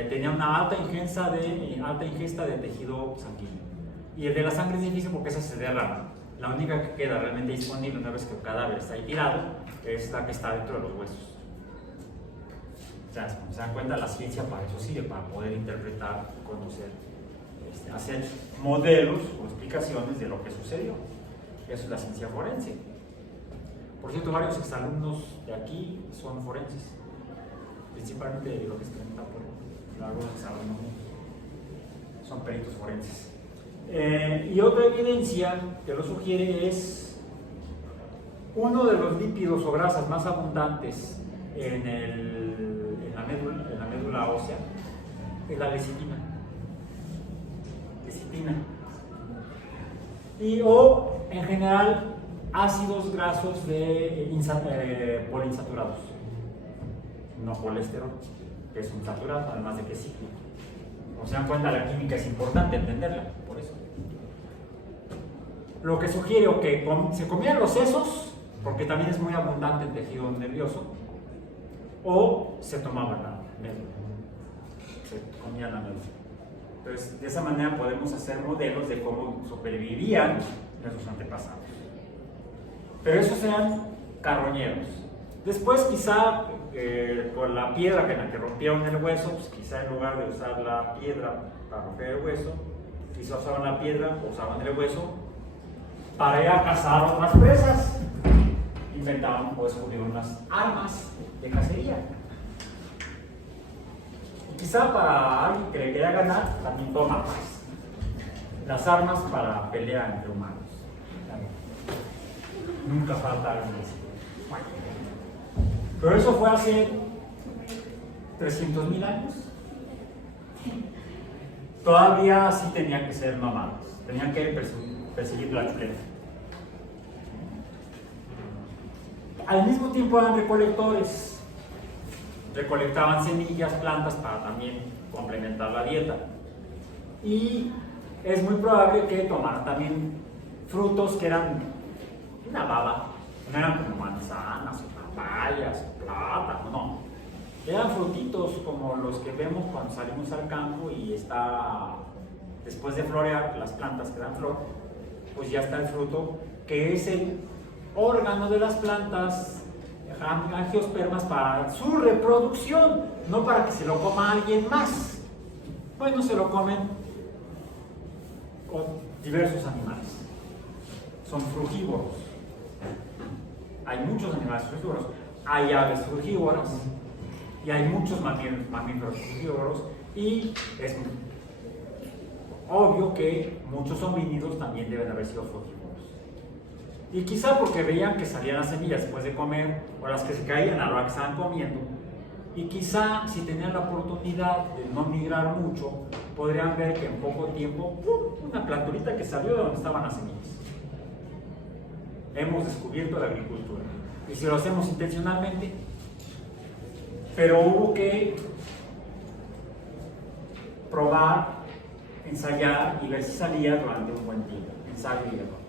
tenía una alta ingesta de tejido sanguíneo. Y el de la sangre es difícil porque esa se derrama. La única que queda realmente disponible una vez que el cadáver está ahí tirado es la que está dentro de los huesos. O sea, como se dan cuenta, la ciencia para eso sirve, para poder interpretar, conocer, hacer modelos o explicaciones de lo que sucedió. Eso es la ciencia forense. Por cierto, varios exalumnos de aquí son forenses, principalmente de lo que está en Tapor. Algunos exalumnos son peritos forenses. Y otra evidencia que lo sugiere es uno de los lípidos o grasas más abundantes en la médula ósea es la lecitina. O en general ácidos grasos poliinsaturados, no colesterol, que es un saturado, además de que es cíclico. Como se dan cuenta, la química es importante entenderla, por eso. Lo que sugiere o que se comían los sesos, porque también es muy abundante el tejido nervioso, o se tomaba la médula, se comía la médula. Entonces, de esa manera podemos hacer modelos de cómo sobrevivían nuestros antepasados. Pero esos eran carroñeros. Después, quizá con la piedra con la que rompieron el hueso, pues quizá en lugar de usar la piedra para romper el hueso, quizá usaban la piedra o usaban el hueso para ir a cazar otras presas. Inventaban o descubrieron unas armas de cacería. Y quizá para alguien que le quería ganar, también toma las armas para pelear entre humanos. Nunca falta alguien así. Pero eso fue hace 300,000 años. Todavía sí tenían que ser nómadas, tenían que perseguir la chuleta. Al mismo tiempo eran recolectores, recolectaban semillas, plantas para también complementar la dieta. Y es muy probable que tomaran también frutos que eran una baba, no eran como manzanas o papayas o plátanos, no. Eran frutitos como los que vemos cuando salimos al campo y está, después de florear, las plantas que dan flor, pues ya está el fruto, que es el órgano de las plantas, angiospermas, para su reproducción, no para que se lo coma alguien más. Bueno, se lo comen con diversos animales. Son frugívoros. Hay muchos animales frugívoros. Hay aves frugívoras y hay muchos mamíferos frugívoros, y es obvio que muchos homínidos también deben haber sido frugívoros. Y quizá porque veían que salían las semillas después de comer, o las que se caían a lo que estaban comiendo, y quizá si tenían la oportunidad de no migrar mucho, podrían ver que en poco tiempo, ¡pum!, una planturita que salió de donde estaban las semillas. Hemos descubierto la agricultura, y si lo hacemos intencionalmente, pero hubo que probar, ensayar y ver si salía durante un buen tiempo. Ensayo y error.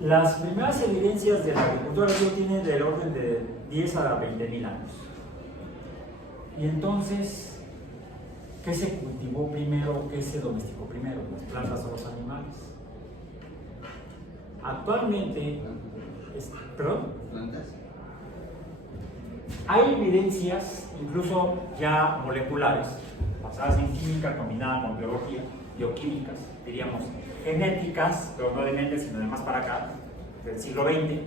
Las primeras evidencias de la agricultura tienen del orden de 10 a 20.000 años. Y entonces, ¿qué se cultivó primero? ¿Qué se domesticó primero? ¿Las plantas o los animales? Actualmente, ¿perdón? ¿Plantas? Hay evidencias, incluso ya moleculares, basadas en química combinada con biología, bioquímicas, diríamos genéticas, pero no de Mendel, sino de más para acá, del siglo XX,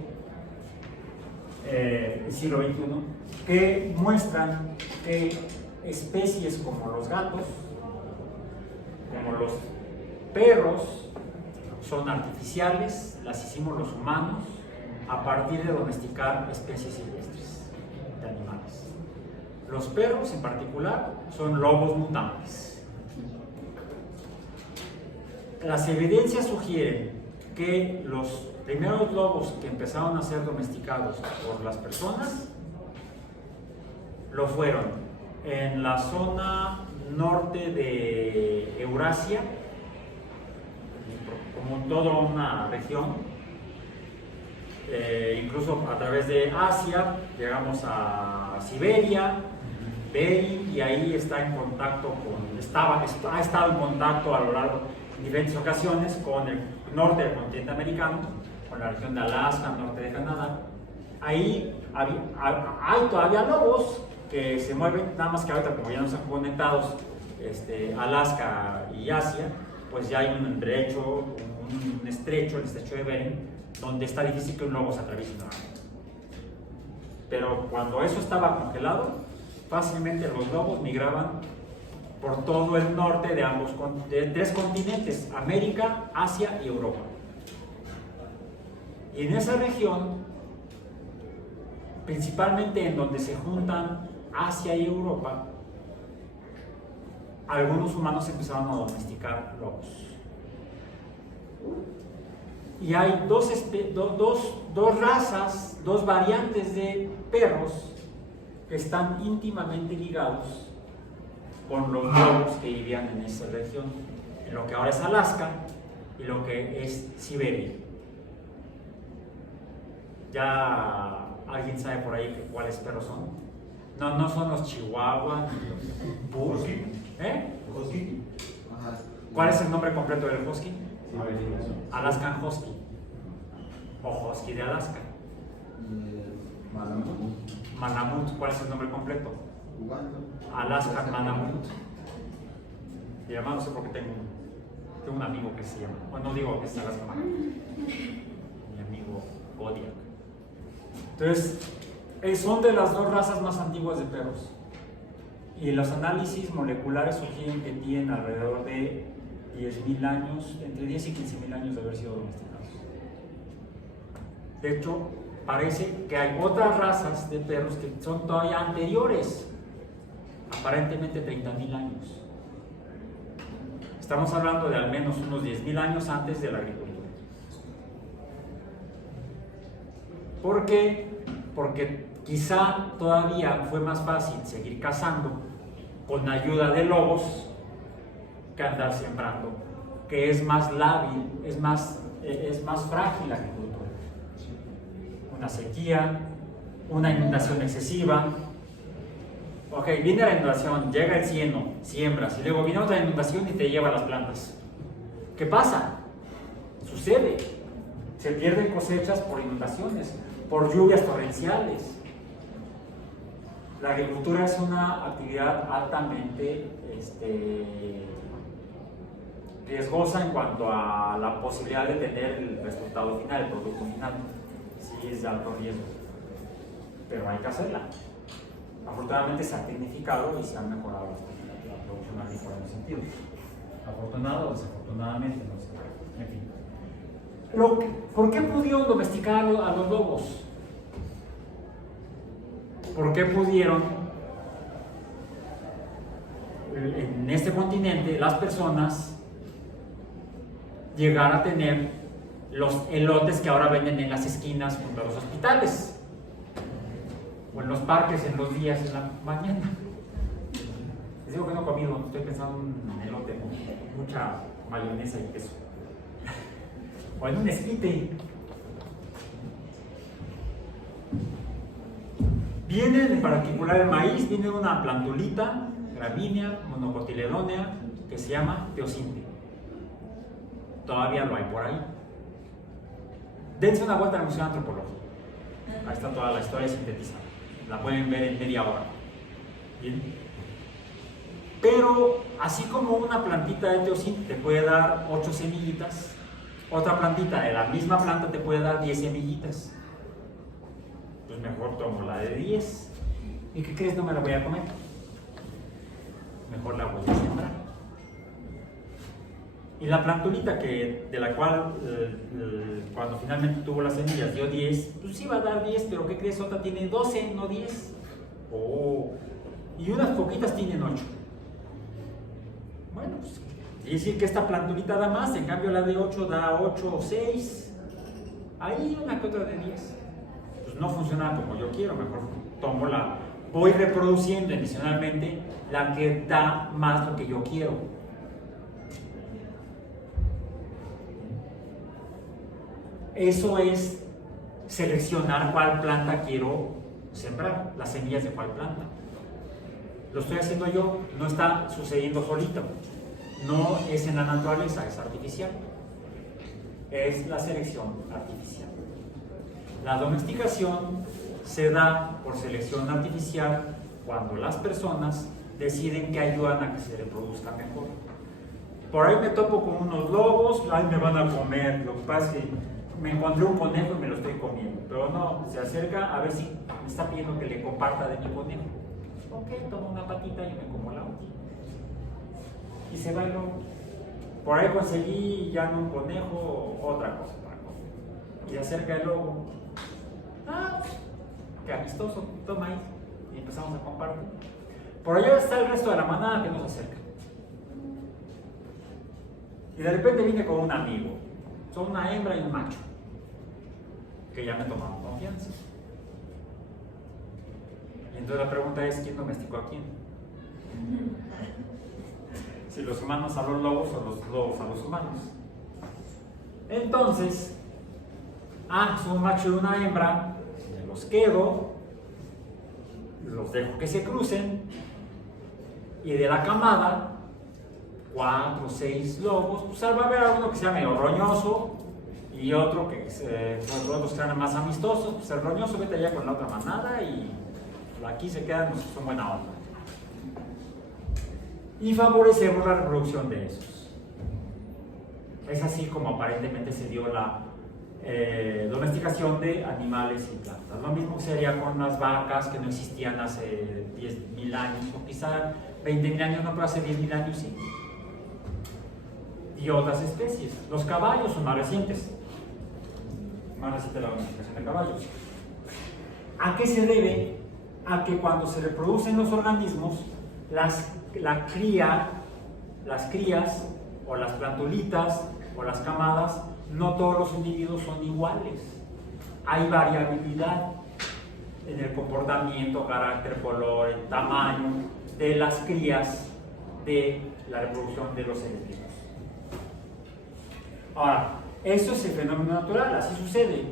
del siglo XXI, que muestran que especies como los gatos, como los perros, son artificiales, las hicimos los humanos a partir de domesticar especies silvestres de animales. Los perros en particular son lobos mutantes. Las evidencias sugieren que los primeros lobos que empezaron a ser domesticados por las personas lo fueron en la zona norte de Eurasia, como toda una región, incluso a través de Asia, llegamos a Siberia, Bering, y ahí está en contacto ha estado en contacto a lo largo en diferentes ocasiones con el norte del continente americano, con la región de Alaska, norte de Canadá. Ahí hay todavía lobos que se mueven, nada más que ahorita como ya no están conectados Alaska y Asia, pues ya hay un estrecho, el estrecho de Bering, donde está difícil que un lobo se atraviese nuevamente. Pero cuando eso estaba congelado, fácilmente los lobos migraban por todo el norte de tres continentes, América, Asia y Europa. Y en esa región, principalmente en donde se juntan Asia y Europa, algunos humanos empezaron a domesticar lobos. Y hay dos razas, dos variantes de perros que están íntimamente ligados con los lobos que vivían en esa región, en lo que ahora es Alaska y lo que es Siberia. ¿Ya alguien sabe por ahí cuáles perros son? No son los chihuahuas ni los husky. Husky. ¿Cuál es el nombre completo del husky? Alaskan Husky o Husky de Alaska. Malamut, ¿cuál es el nombre completo? Alaskan Malamut. Y además no sé por qué tengo un amigo que se llama, bueno, no digo que es Alaskan Malamut, mi amigo Kodiak. Entonces, son de las dos razas más antiguas de perros. Y los análisis moleculares sugieren que tienen alrededor de 10.000 años, entre 10 y 15.000 años de haber sido domesticados. De hecho, parece que hay otras razas de perros que son todavía anteriores, aparentemente 30.000 años. Estamos hablando de al menos unos 10.000 años antes de la agricultura. ¿Por qué? Porque quizá todavía fue más fácil seguir cazando con ayuda de lobos que andar sembrando, que es más lábil, es más frágil la agricultura. Una sequía, una inundación excesiva. Ok, viene la inundación, llega el cieno, siembras, y luego viene otra inundación y te lleva las plantas. ¿Qué pasa? Sucede. Se pierden cosechas por inundaciones, por lluvias torrenciales. La agricultura es una actividad altamente riesgosa en cuanto a la posibilidad de tener el resultado final, el producto final. Sí, es de alto riesgo, pero hay que hacerla. Afortunadamente se ha tecnificado y se ha mejorado la producción agrícola en ese sentido. Afortunado o desafortunadamente, no sé. En fin. ¿Por qué pudieron domesticar a los lobos? ¿Por qué pudieron en este continente las personas llegar a tener los elotes que ahora venden en las esquinas junto a los hospitales o en los parques en los días de la mañana? Les digo que no he comido, estoy pensando en un elote con mucha mayonesa y queso o en un esquite. Viene en particular el maíz, viene de una plantulita, gramínea, monocotiledónea, que se llama teosinte. Todavía lo hay por ahí. Dense una vuelta al Museo Antropológico. Ahí está toda la historia sintetizada. La pueden ver en media hora. ¿Bien? Pero, así como una plantita de teosinte te puede dar 8 semillitas, otra plantita de la misma planta te puede dar 10 semillitas. Pues mejor tomo la de 10. ¿Y qué crees? No me la voy a comer. Mejor la voy a sembrar. Y la plantulita de la cual cuando finalmente tuvo las semillas dio 10, pues sí va a dar 10, pero ¿qué crees? Otra tiene 12, no 10. Oh. Y unas poquitas tienen 8. Bueno, pues quiere decir que esta plantulita da más, en cambio la de 8 da 8 o 6. Ahí una que otra de 10. Pues no funciona como yo quiero, mejor voy reproduciendo adicionalmente la que da más lo que yo quiero. Eso es seleccionar cuál planta quiero sembrar, las semillas de cuál planta. Lo estoy haciendo yo, no está sucediendo solito, no es en la naturaleza, es artificial. Es la selección artificial. La domesticación se da por selección artificial cuando las personas deciden que ayudan a que se reproduzca mejor. Por ahí me topo con unos lobos, ay, me van a comer. Lo que pasa es que me encontré un conejo y me lo estoy comiendo. Pero no, se acerca a ver si me está pidiendo que le comparta de mi conejo. Ok, tomo una patita y me como la otra. Y se va el lobo. Por ahí conseguí ya no un conejo, otra cosa. Y se acerca el lobo. Ah, qué amistoso, toma ahí. Y empezamos a compartir. Por allá está el resto de la manada que nos acerca. Y de repente viene con un amigo. Son una hembra y un macho. Que ya me tomaron confianza. Y entonces la pregunta es, ¿quién domesticó a quién? Si los humanos a los lobos o los lobos a los humanos. Entonces, son un macho y una hembra, me los quedo, los dejo que se crucen, y de la camada, 4 o 6 lobos, pues va a haber alguno que sea medio roñoso, y otro que otros que sean más amistosos. Pues el roñoso vete allá con la otra manada, y aquí se quedan los que son buena onda. Y favorecemos la reproducción de esos. Es así como aparentemente se dio la domesticación de animales y plantas. Lo mismo que se haría con las vacas que no existían hace 10.000 años, o quizá 20.000 años, no, pero hace 10.000 años sí. Y otras especies. Los caballos son más recientes. Más reciente la domesticación de caballos. ¿A qué se debe? A que cuando se reproducen los organismos, las crías o las plantulitas o las camadas, no todos los individuos son iguales. Hay variabilidad en el comportamiento, carácter, color, el tamaño de las crías de la reproducción de los seres vivos. Ahora, eso es el fenómeno natural, así sucede.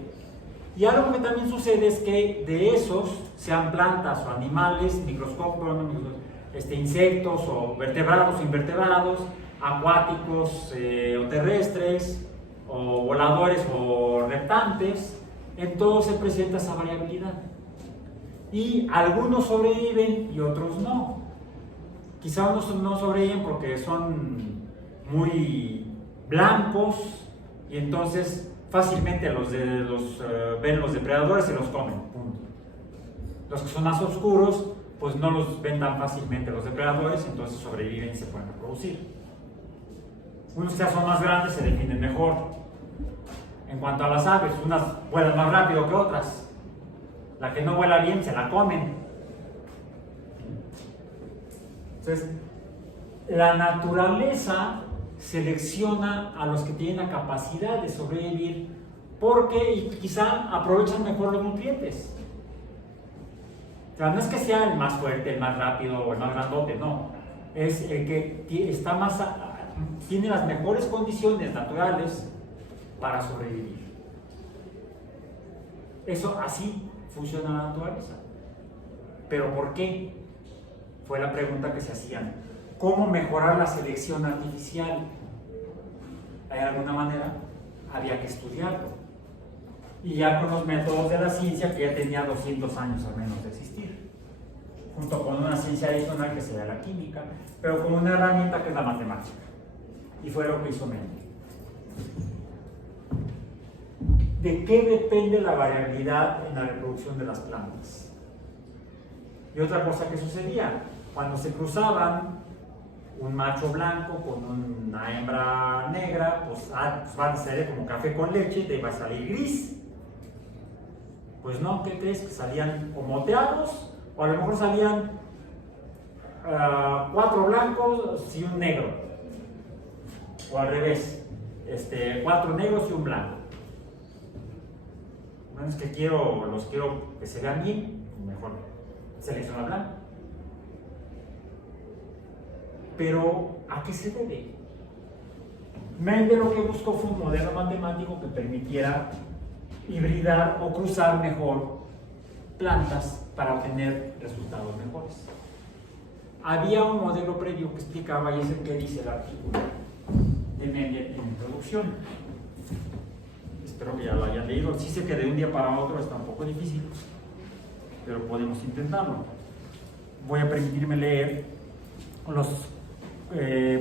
Y algo que también sucede es que de esos, sean plantas o animales, insectos o vertebrados o invertebrados, acuáticos o terrestres, o voladores o reptantes, en todos se presenta esa variabilidad. Y algunos sobreviven y otros no. Quizá unos no sobreviven porque son muy blancos y entonces fácilmente ven los depredadores y los comen, punto. Los que son más oscuros pues no los ven tan fácilmente los depredadores, entonces sobreviven y se pueden reproducir. Unos que son más grandes se definen mejor. En cuanto a las aves, unas vuelan más rápido que otras. La que no vuela bien se la comen. Entonces, la naturaleza selecciona a los que tienen la capacidad de sobrevivir porque y quizá aprovechan mejor los nutrientes. O sea, no es que sea el más fuerte, el más rápido o el más grandote, no. Es el que tiene las mejores condiciones naturales para sobrevivir. Eso así funciona la naturaleza. ¿Pero por qué? Fue la pregunta que se hacían. ¿Cómo mejorar la selección artificial? ¿Hay alguna manera? Había que estudiarlo. Y ya con los métodos de la ciencia que ya tenía 200 años al menos de existir. Junto con una ciencia adicional que sería la química, pero con una herramienta que es la matemática. Y fue lo que hizo Mendel. ¿De qué depende la variabilidad en la reproducción de las plantas? Y otra cosa que sucedía, cuando se cruzaban un macho blanco con una hembra negra, pues van a ser como café con leche, te va a salir gris. Pues no, ¿qué crees? Que salían o moteados, o a lo mejor salían 4 blancos y un negro. O al revés, 4 negros y un blanco. Bueno, es que los quiero que se vean bien, mejor selecciona blanco. Pero, ¿a qué se debe? Mendel lo que buscó fue un modelo matemático que permitiera hibridar o cruzar mejor plantas para obtener resultados mejores. Había un modelo previo que explicaba, y es el que dice el artículo de Mendel en introducción. Espero que ya lo hayan leído. Sí sé que de un día para otro está un poco difícil, pero podemos intentarlo. Voy a permitirme leer los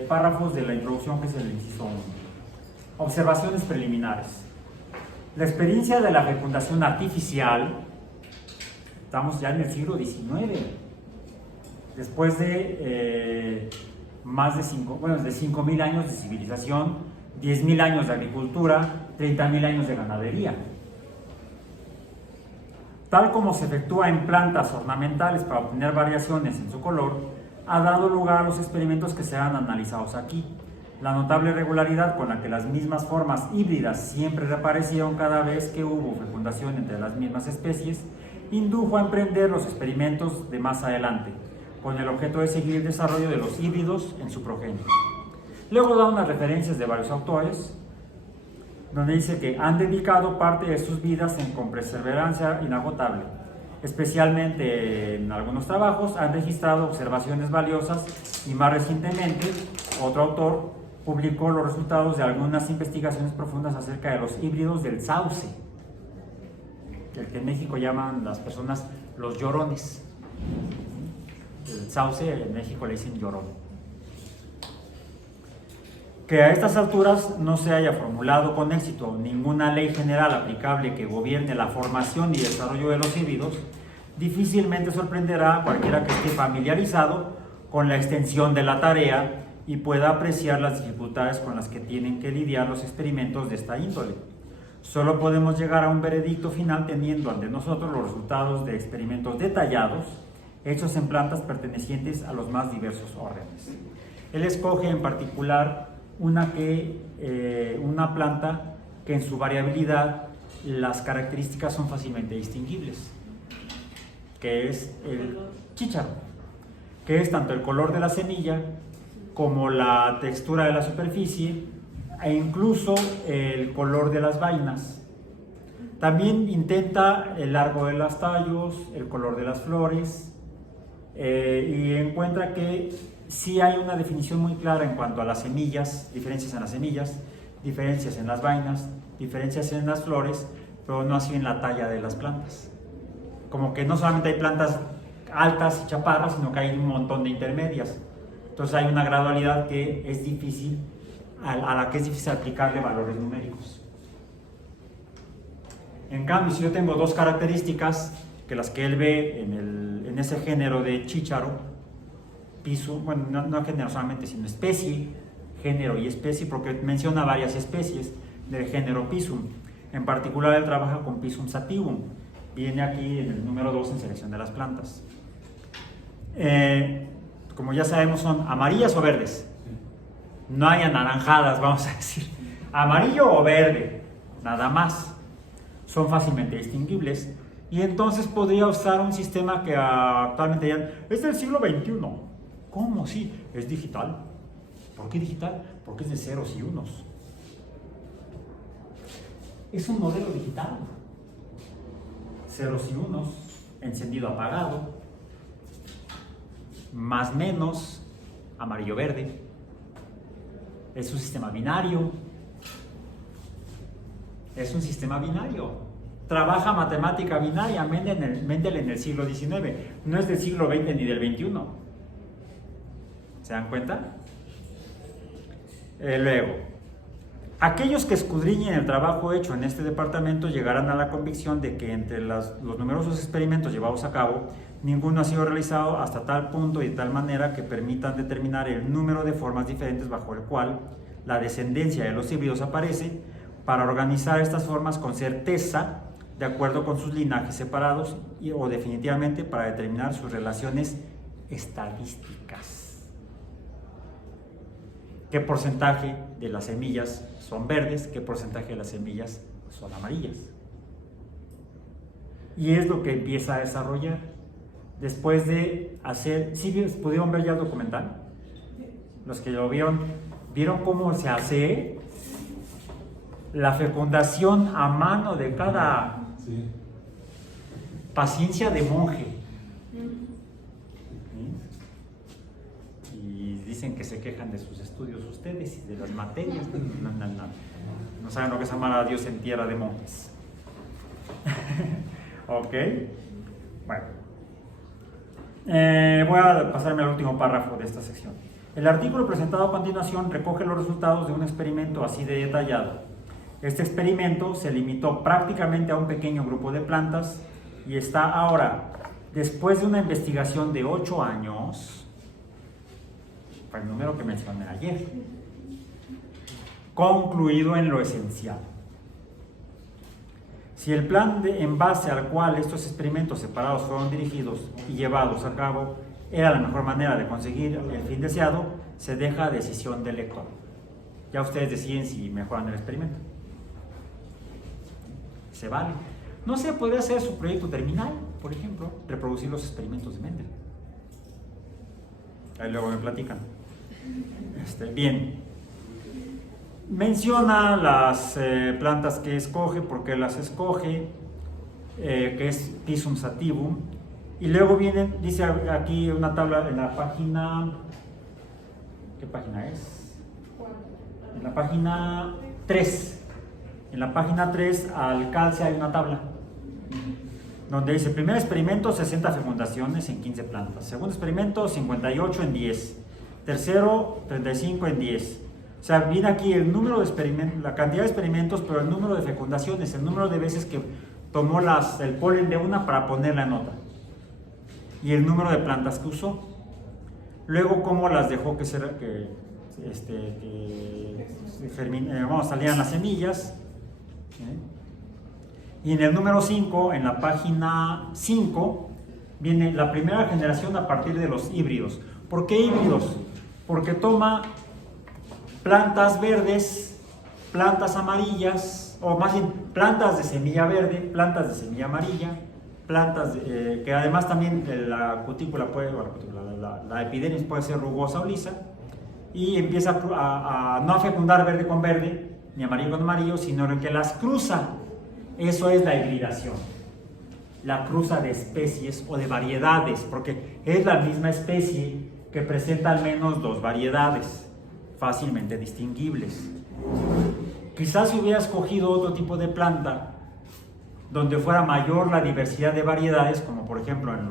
párrafos de la introducción, que es el inciso 1. Observaciones preliminares. La experiencia de la fecundación artificial, estamos ya en el siglo XIX, después de más de 5.000 años de civilización, 10.000 años de agricultura, 30.000 años de ganadería. Tal como se efectúa en plantas ornamentales para obtener variaciones en su color, ha dado lugar a los experimentos que serán analizados aquí. La notable regularidad con la que las mismas formas híbridas siempre reaparecieron cada vez que hubo fecundación entre las mismas especies, indujo a emprender los experimentos de más adelante, con el objeto de seguir el desarrollo de los híbridos en su progenie. Luego da unas referencias de varios autores, donde dice que han dedicado parte de sus vidas con perseverancia inagotable. Especialmente en algunos trabajos han registrado observaciones valiosas y más recientemente otro autor publicó los resultados de algunas investigaciones profundas acerca de los híbridos del sauce, el que en México llaman las personas los llorones. El sauce en México le dicen llorón. Que a estas alturas no se haya formulado con éxito ninguna ley general aplicable que gobierne la formación y desarrollo de los híbridos, difícilmente sorprenderá a cualquiera que esté familiarizado con la extensión de la tarea y pueda apreciar las dificultades con las que tienen que lidiar los experimentos de esta índole. Solo podemos llegar a un veredicto final teniendo ante nosotros los resultados de experimentos detallados hechos en plantas pertenecientes a los más diversos órdenes. Él escoge en particular una planta que en su variabilidad las características son fácilmente distinguibles, que es el chícharo, que es tanto el color de la semilla como la textura de la superficie e incluso el color de las vainas. También intenta el largo de los tallos, el color de las flores, y encuentra que sí hay una definición muy clara en cuanto a las semillas, diferencias en las semillas, diferencias en las vainas, diferencias en las flores, pero no así en la talla de las plantas. Como que no solamente hay plantas altas y chaparras, sino que hay un montón de intermedias. Entonces hay una gradualidad que es difícil, a la que es difícil aplicarle valores numéricos. En cambio, si yo tengo dos características, que las que él ve en ese género de chícharo, pisum, bueno, no género solamente, sino especie, género y especie, porque menciona varias especies del género pisum. En particular, él trabaja con Pisum sativum. Viene aquí en el número 2 en selección de las plantas. Como ya sabemos, son amarillas o verdes. No hay anaranjadas, vamos a decir. Amarillo o verde, nada más. Son fácilmente distinguibles. Y entonces podría usar un sistema que actualmente dirían, es del siglo XXI. ¿Cómo? Sí, es digital. ¿Por qué digital? Porque es de ceros y unos. Es un modelo digital. Ceros y unos, encendido apagado, más menos, amarillo verde. Es un sistema binario. Es un sistema binario. Trabaja matemática binaria Mendel en el siglo XIX. No es del siglo XX ni del XXI. ¿Se dan cuenta? Luego, aquellos que escudriñen el trabajo hecho en este departamento llegarán a la convicción de que entre los numerosos experimentos llevados a cabo, ninguno ha sido realizado hasta tal punto y de tal manera que permitan determinar el número de formas diferentes bajo el cual la descendencia de los híbridos aparece, para organizar estas formas con certeza, de acuerdo con sus linajes separados, o definitivamente para determinar sus relaciones estadísticas. ¿Qué porcentaje de las semillas son verdes? ¿Qué porcentaje de las semillas son amarillas? Y es lo que empieza a desarrollar. Después de hacer... ¿Sí pudieron ver ya el documental? Los que lo vieron cómo se hace la fecundación a mano de cada paciencia de monje. Y dicen que se quejan de sus estudios ustedes y de las materias. No saben lo que es amar a Dios en tierra de monjes. Ok. Bueno. Voy a pasarme al último párrafo de esta sección. El artículo presentado a continuación recoge los resultados de un experimento así de detallado. Este experimento se limitó prácticamente a un pequeño grupo de plantas y está ahora, después de una investigación de 8 años, fue el número que mencioné ayer, concluido en lo esencial. Si el plan en base al cual estos experimentos separados fueron dirigidos y llevados a cabo era la mejor manera de conseguir el fin deseado, se deja a decisión del lector. Ya ustedes deciden si mejoran el experimento. Se vale. No se podría hacer su proyecto terminal, por ejemplo, reproducir los experimentos de Mendel. Ahí luego me platican. Bien. Menciona las plantas que escoge, por qué las escoge, que es Pisum sativum. Y luego dice aquí una tabla en la página... ¿Qué página es? En la página 3. En la página 3 al calce hay una tabla donde dice: primer experimento 60 fecundaciones en 15 plantas, segundo experimento 58 en 10, tercero 35 en 10. O sea, viene aquí el número de experimentos, la cantidad de experimentos, pero el número de fecundaciones, el número de veces que tomó el polen de una para poner la nota, y el número de plantas que usó. Luego cómo las dejó salían las semillas. Y en el número 5, en la página 5, viene la primera generación a partir de los híbridos. ¿Por qué híbridos? Porque toma plantas verdes, plantas amarillas, o más bien plantas de semilla verde, plantas de semilla amarilla, plantas que además también la cutícula la epidermis puede ser rugosa o lisa, y empieza a no a fecundar verde con verde, ni amarillo con amarillo, sino que las cruza Eso es la hibridación, la cruza de especies o de variedades, porque es la misma especie que presenta al menos dos variedades fácilmente distinguibles. Quizás si hubiera escogido otro tipo de planta donde fuera mayor la diversidad de variedades, como por ejemplo en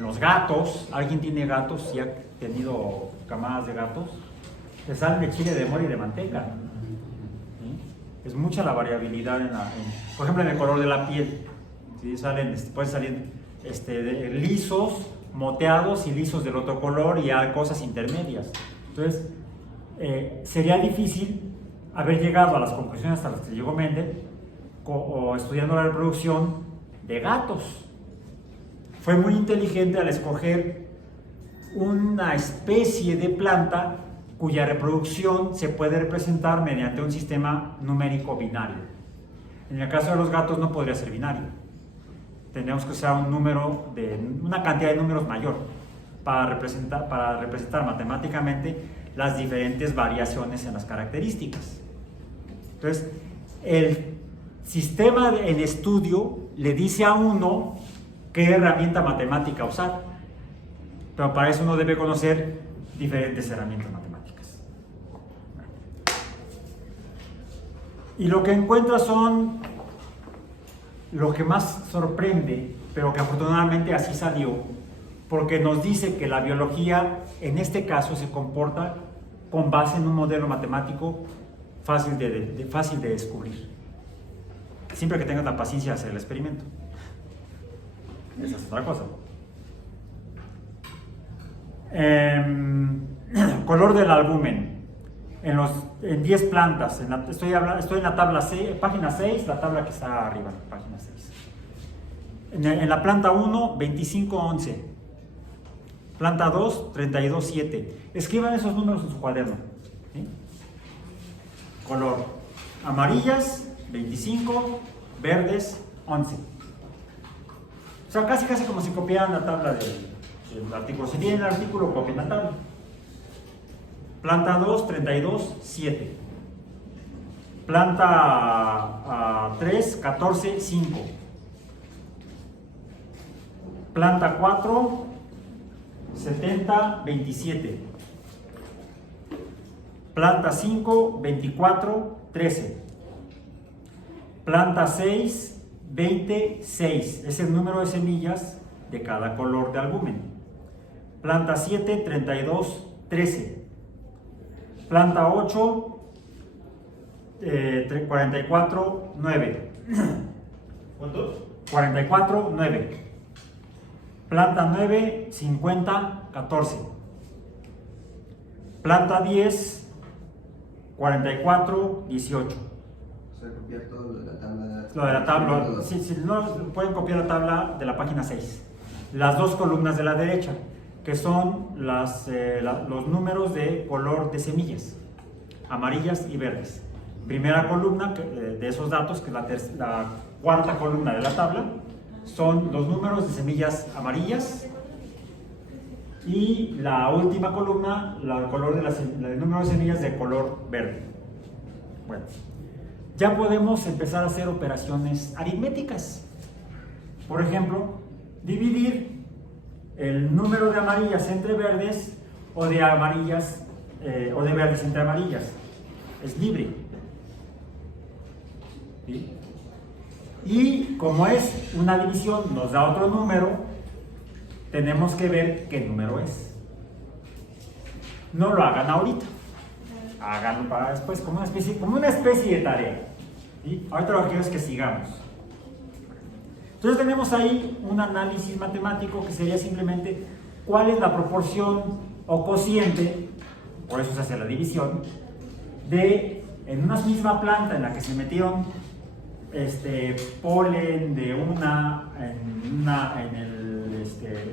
los gatos. ¿Alguien tiene gatos y ha tenido camadas de gatos? Te salen de chile de mora y de manteca. ¿Sí? Es mucha la variabilidad por ejemplo, en el color de la piel. ¿Sí? Pueden salir lisos, moteados y lisos del otro color, y hay cosas intermedias. Entonces, sería difícil haber llegado a las conclusiones hasta las que llegó Mendel o estudiando la reproducción de gatos. Fue muy inteligente al escoger una especie de planta cuya reproducción se puede representar mediante un sistema numérico binario. En el caso de los gatos no podría ser binario. Tendríamos que usar una cantidad de números mayor para representar matemáticamente las diferentes variaciones en las características. Entonces, el sistema en estudio le dice a uno qué herramienta matemática usar, pero para eso uno debe conocer diferentes herramientas matemáticas. Y lo que encuentra son lo que más sorprende, pero que afortunadamente así salió, porque nos dice que la biología en este caso se comporta con base en un modelo matemático fácil de descubrir, siempre que tengas la paciencia de hacer el experimento. Esa es otra cosa. Color del albúmen en 10 plantas. Estoy en la tabla 6, página 6, la tabla que está arriba, página 6. En la planta 1, 25-11. Planta 2, 32-7. Escriban esos números en su cuaderno. ¿Sí? Color: amarillas, 25, verdes, 11. O sea, casi como si copiaran la tabla del artículo. Si tienen el artículo, copien la tabla. Planta 2, 32, 7. Planta 3, 14, 5. Planta 4, 70, 27. Planta 5, 24, 13. Planta 6, 26, es el número de semillas de cada color de albúmen. Planta 7, 32, 13. Planta 8, 44, 9. ¿Cuántos? 44, 9. Planta 9, 50, 14. Planta 10, 44, 18. O sea, copiar todo lo de la tabla. Lo de la tabla, si no, pueden copiar la tabla de la página 6. Las dos columnas de la derecha, que son los números de color de semillas, amarillas y verdes. Primera columna de esos datos, que es la cuarta columna de la tabla, son los números de semillas amarillas, y la última columna, el número de semillas de color verde. Bueno, ya podemos empezar a hacer operaciones aritméticas. Por ejemplo, dividir el número de amarillas entre verdes o de verdes entre amarillas. Es libre. ¿Sí? Y como es una división, nos da otro número, tenemos que ver qué número es. No lo hagan ahorita, háganlo para después, como una especie de tarea. ¿Sí? Ahorita lo que quiero es que sigamos. Entonces tenemos ahí un análisis matemático que sería simplemente cuál es la proporción o cociente, por eso se hace la división, en una misma planta en la que se metieron polen de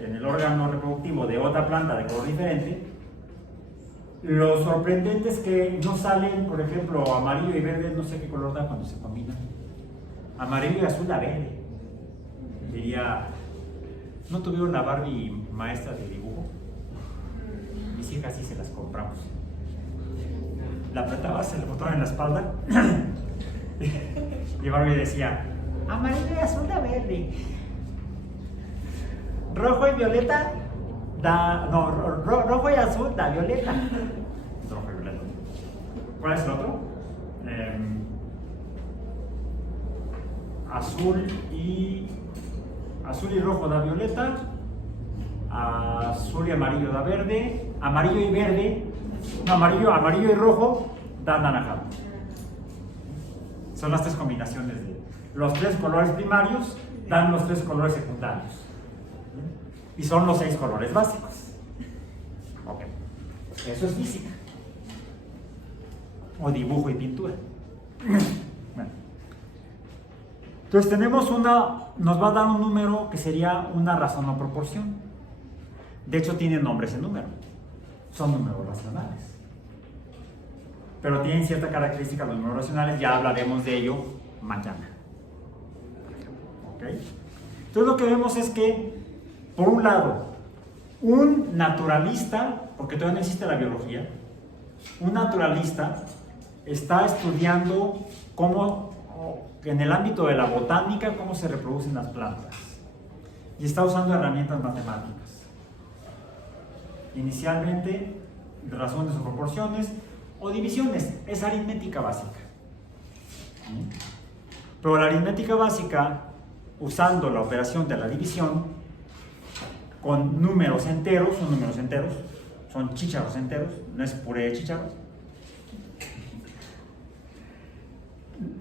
en el órgano reproductivo de otra planta de color diferente. Lo sorprendente es que no salen, por ejemplo, amarillo y verde, no sé qué color da cuando se combinan. Amarillo y azul a verde. Diría, ¿no tuvieron la Barbie maestra de dibujo? Mis hijas sí se las compramos. La apretabas el botón en la espalda Y Barbie decía, amarillo y azul da verde. Rojo y violeta da... No, rojo y azul da violeta. Rojo y violeta. ¿Cuál es el otro? Azul y rojo da violeta. Azul y amarillo da verde. Amarillo y verde. No, amarillo y rojo da anaranjado. Son las tres combinaciones de los tres colores primarios, dan los tres colores secundarios. Y son los 6 colores básicos. Ok. Eso es física. O dibujo y pintura. Bueno. Entonces tenemos nos va a dar un número que sería una razón o proporción. De hecho tiene nombre ese número. Son números racionales. Pero tienen cierta característica los números racionales, ya hablaremos de ello mañana. ¿Okay? Entonces lo que vemos es que, por un lado, un naturalista, porque todavía no existe la biología, un naturalista está estudiando cómo, en el ámbito de la botánica, cómo se reproducen las plantas. Y está usando herramientas matemáticas. Inicialmente, razones o proporciones, o divisiones, es aritmética básica. Pero la aritmética básica, usando la operación de la división, con números enteros, son chícharos enteros, no es puré de chícharos,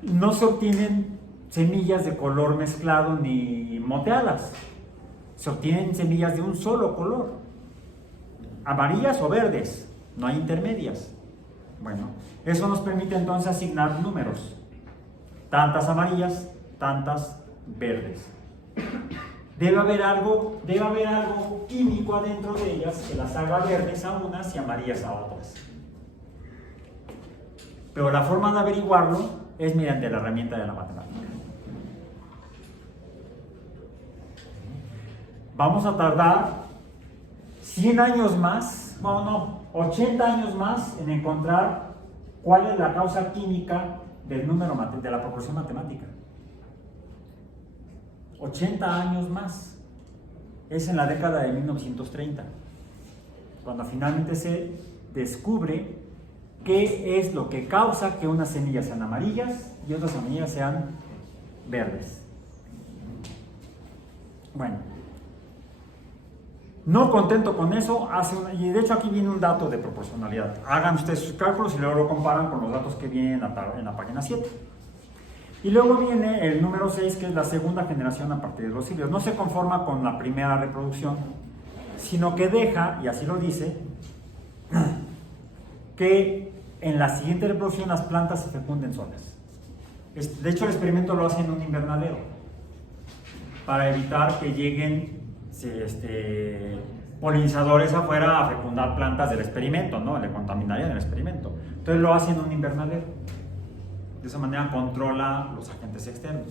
no se obtienen semillas de color mezclado ni moteadas, se obtienen semillas de un solo color, amarillas o verdes, no hay intermedias. Bueno, eso nos permite entonces asignar números, tantas amarillas, tantas verdes. Debe haber algo químico adentro de ellas que las haga verdes a unas y amarillas a otras. Pero la forma de averiguarlo es mediante la herramienta de la matemática. Vamos a tardar 100 años más, 80 años más en encontrar cuál es la causa química del número de la proporción matemática. 80 años más. Es en la década de 1930, cuando finalmente se descubre qué es lo que causa que unas semillas sean amarillas y otras semillas sean verdes. Bueno, no contento con eso, y de hecho aquí viene un dato de proporcionalidad. Hagan ustedes sus cálculos y luego lo comparan con los datos que vienen en la página 7. Y luego viene el número 6, que es la segunda generación a partir de los cilios. No se conforma con la primera reproducción, sino que deja, y así lo dice, que en la siguiente reproducción las plantas se fecunden solas. De hecho, el experimento lo hace en un invernadero, para evitar que lleguen polinizadores afuera a fecundar plantas del experimento, ¿no? Le contaminarían el experimento. Entonces lo hace en un invernadero. De esa manera controla los agentes externos.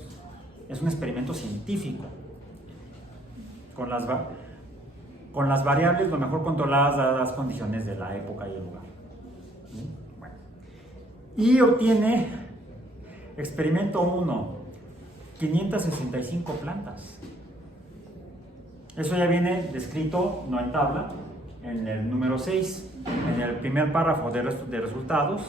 Es un experimento científico. Con las variables lo mejor controladas dadas las condiciones de la época y el lugar. Bueno. Y obtiene, experimento 1, 565 plantas. Eso ya viene descrito, no en tabla, en el número 6, en el primer párrafo de resultados.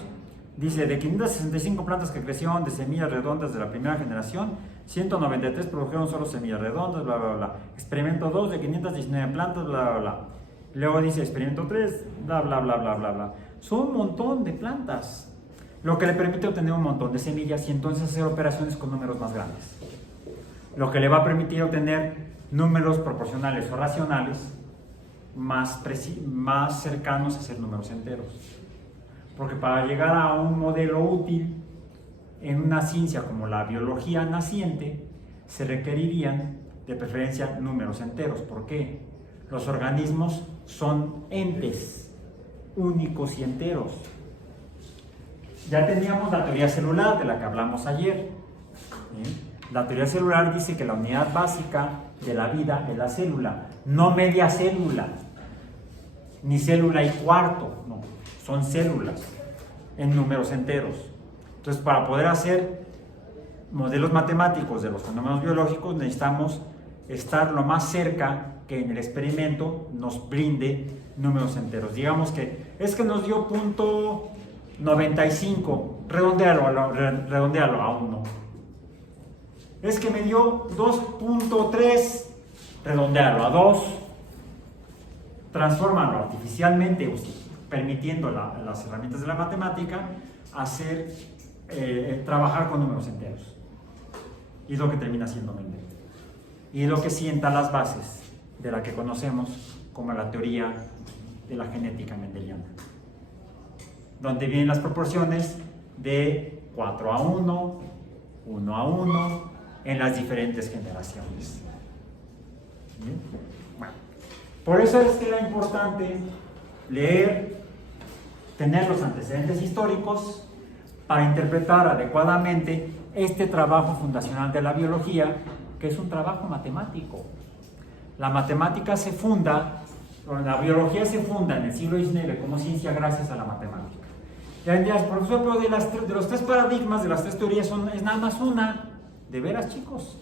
Dice, de 565 plantas que crecieron de semillas redondas de la primera generación, 193 produjeron solo semillas redondas, bla, bla, bla. Experimento 2, de 519 plantas, bla, bla, bla. Luego dice, experimento 3, bla, bla, bla, bla, bla, bla. Son un montón de plantas, lo que le permite obtener un montón de semillas y entonces hacer operaciones con números más grandes. Lo que le va a permitir obtener números proporcionales o racionales más cercanos a ser números enteros. Porque para llegar a un modelo útil en una ciencia como la biología naciente, se requerirían de preferencia números enteros. ¿Por qué? Los organismos son entes únicos y enteros. Ya teníamos la teoría celular de la que hablamos ayer. La teoría celular dice que la unidad básica de la vida es la célula, no media célula, ni célula y cuarto, no, son células en números enteros. Entonces, para poder hacer modelos matemáticos de los fenómenos biológicos, necesitamos estar lo más cerca que en el experimento nos brinde números enteros. Digamos que es que nos dio punto 95, redondealo a 1. Es que me dio 2.3, redondealo a 2. Transfórmalo artificialmente, permitiendo las herramientas de la matemática hacer trabajar con números enteros. Y es lo que termina siendo Mendel. Y es lo que sienta las bases de la que conocemos como la teoría de la genética mendeliana, donde vienen las proporciones de 4 a 1, 1 a 1, en las diferentes generaciones. ¿Bien? Bueno, por eso es que era importante leer, tener los antecedentes históricos para interpretar adecuadamente este trabajo fundacional de la biología, que es un trabajo matemático. La matemática se funda, la biología se funda en el siglo XIX como ciencia gracias a la matemática. Ya dirás, profesor, pero de los tres paradigmas, de las tres teorías, es nada más una. ¿De veras, chicos?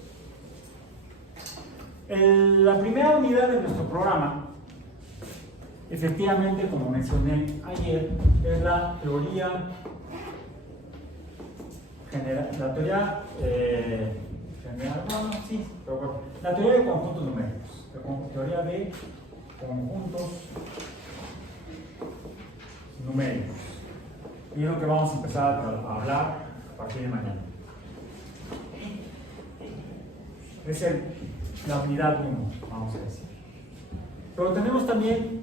La primera unidad de nuestro programa, efectivamente, como mencioné ayer, es la teoría general, la teoría general, sí, pero bueno, la teoría de conjuntos numéricos, teoría de conjuntos numéricos. Y es lo que vamos a empezar a hablar a partir de mañana. Es la unidad 1, vamos a decir. Pero tenemos también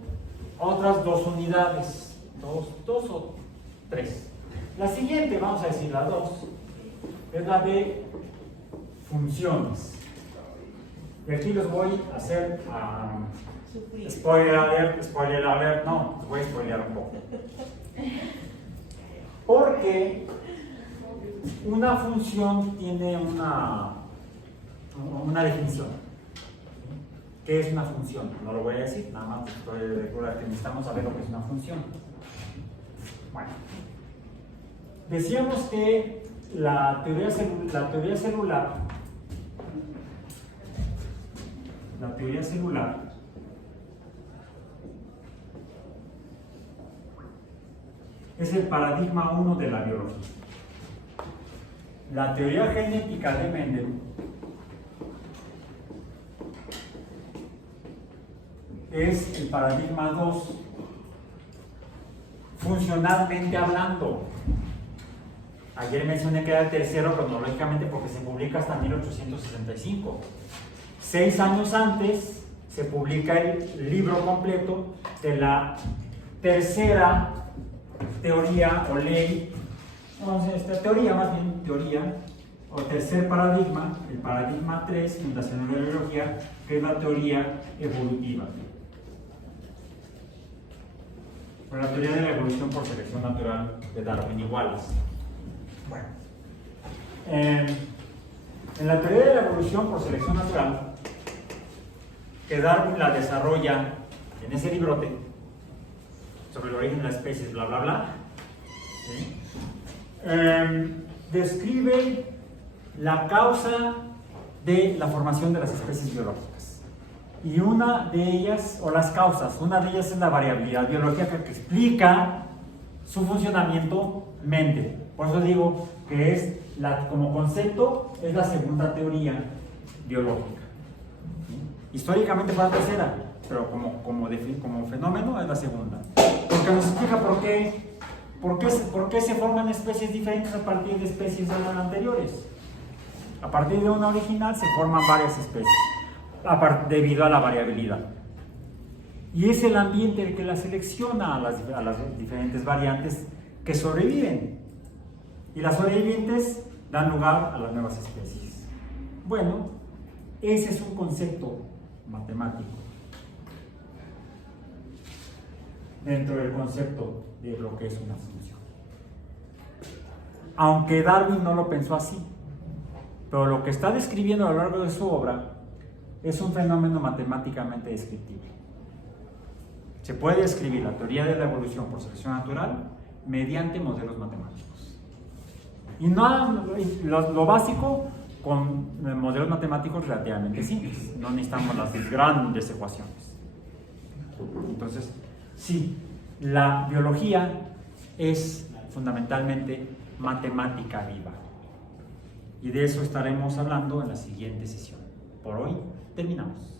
otras dos unidades, dos o tres. La siguiente, vamos a decir la 2, es la de funciones. Y aquí los voy a hacer spoiler alert, no, los voy a spoilear un poco. Porque una función tiene una definición. ¿Qué es una función? No lo voy a decir, nada más estoy de recordar que necesitamos saber lo que es una función. Bueno, decíamos que la teoría celular es el paradigma 1 de la biología. La teoría genética de Mendel es el paradigma 2, funcionalmente hablando. Ayer mencioné que era el tercero cronológicamente porque se publica hasta 1865. 6 años antes se publica el libro completo de la tercera teoría o ley, teoría o tercer paradigma, el paradigma 3, fundacional de la biología, que es la teoría evolutiva. O la teoría de la evolución por selección natural de Darwin y Wallace. Bueno, en la teoría de la evolución por selección natural, que Darwin la desarrolla en ese librote sobre el origen de las especies, bla bla bla, ¿sí? Describe la causa de la formación de las especies biológicas. Y una de ellas, o las causas, una de ellas es la variabilidad biológica que explica su funcionamiento mente. Por eso digo que es como concepto es la segunda teoría biológica. Históricamente fue la tercera, pero como fenómeno es la segunda. Porque nos explica por qué se forman especies diferentes a partir de especies anteriores. A partir de una original se forman varias especies, debido a la variabilidad. Y es el ambiente el que la selecciona a las diferentes variantes que sobreviven. Y las sobrevivientes dan lugar a las nuevas especies. Bueno, ese es un concepto matemático dentro del concepto de lo que es una función. Aunque Darwin no lo pensó así, pero lo que está describiendo a lo largo de su obra es un fenómeno matemáticamente descriptible. Se puede describir la teoría de la evolución por selección natural mediante modelos matemáticos. Y lo básico con modelos matemáticos relativamente simples. No necesitamos las grandes ecuaciones. Entonces, sí, la biología es fundamentalmente matemática viva. Y de eso estaremos hablando en la siguiente sesión. Por hoy terminamos.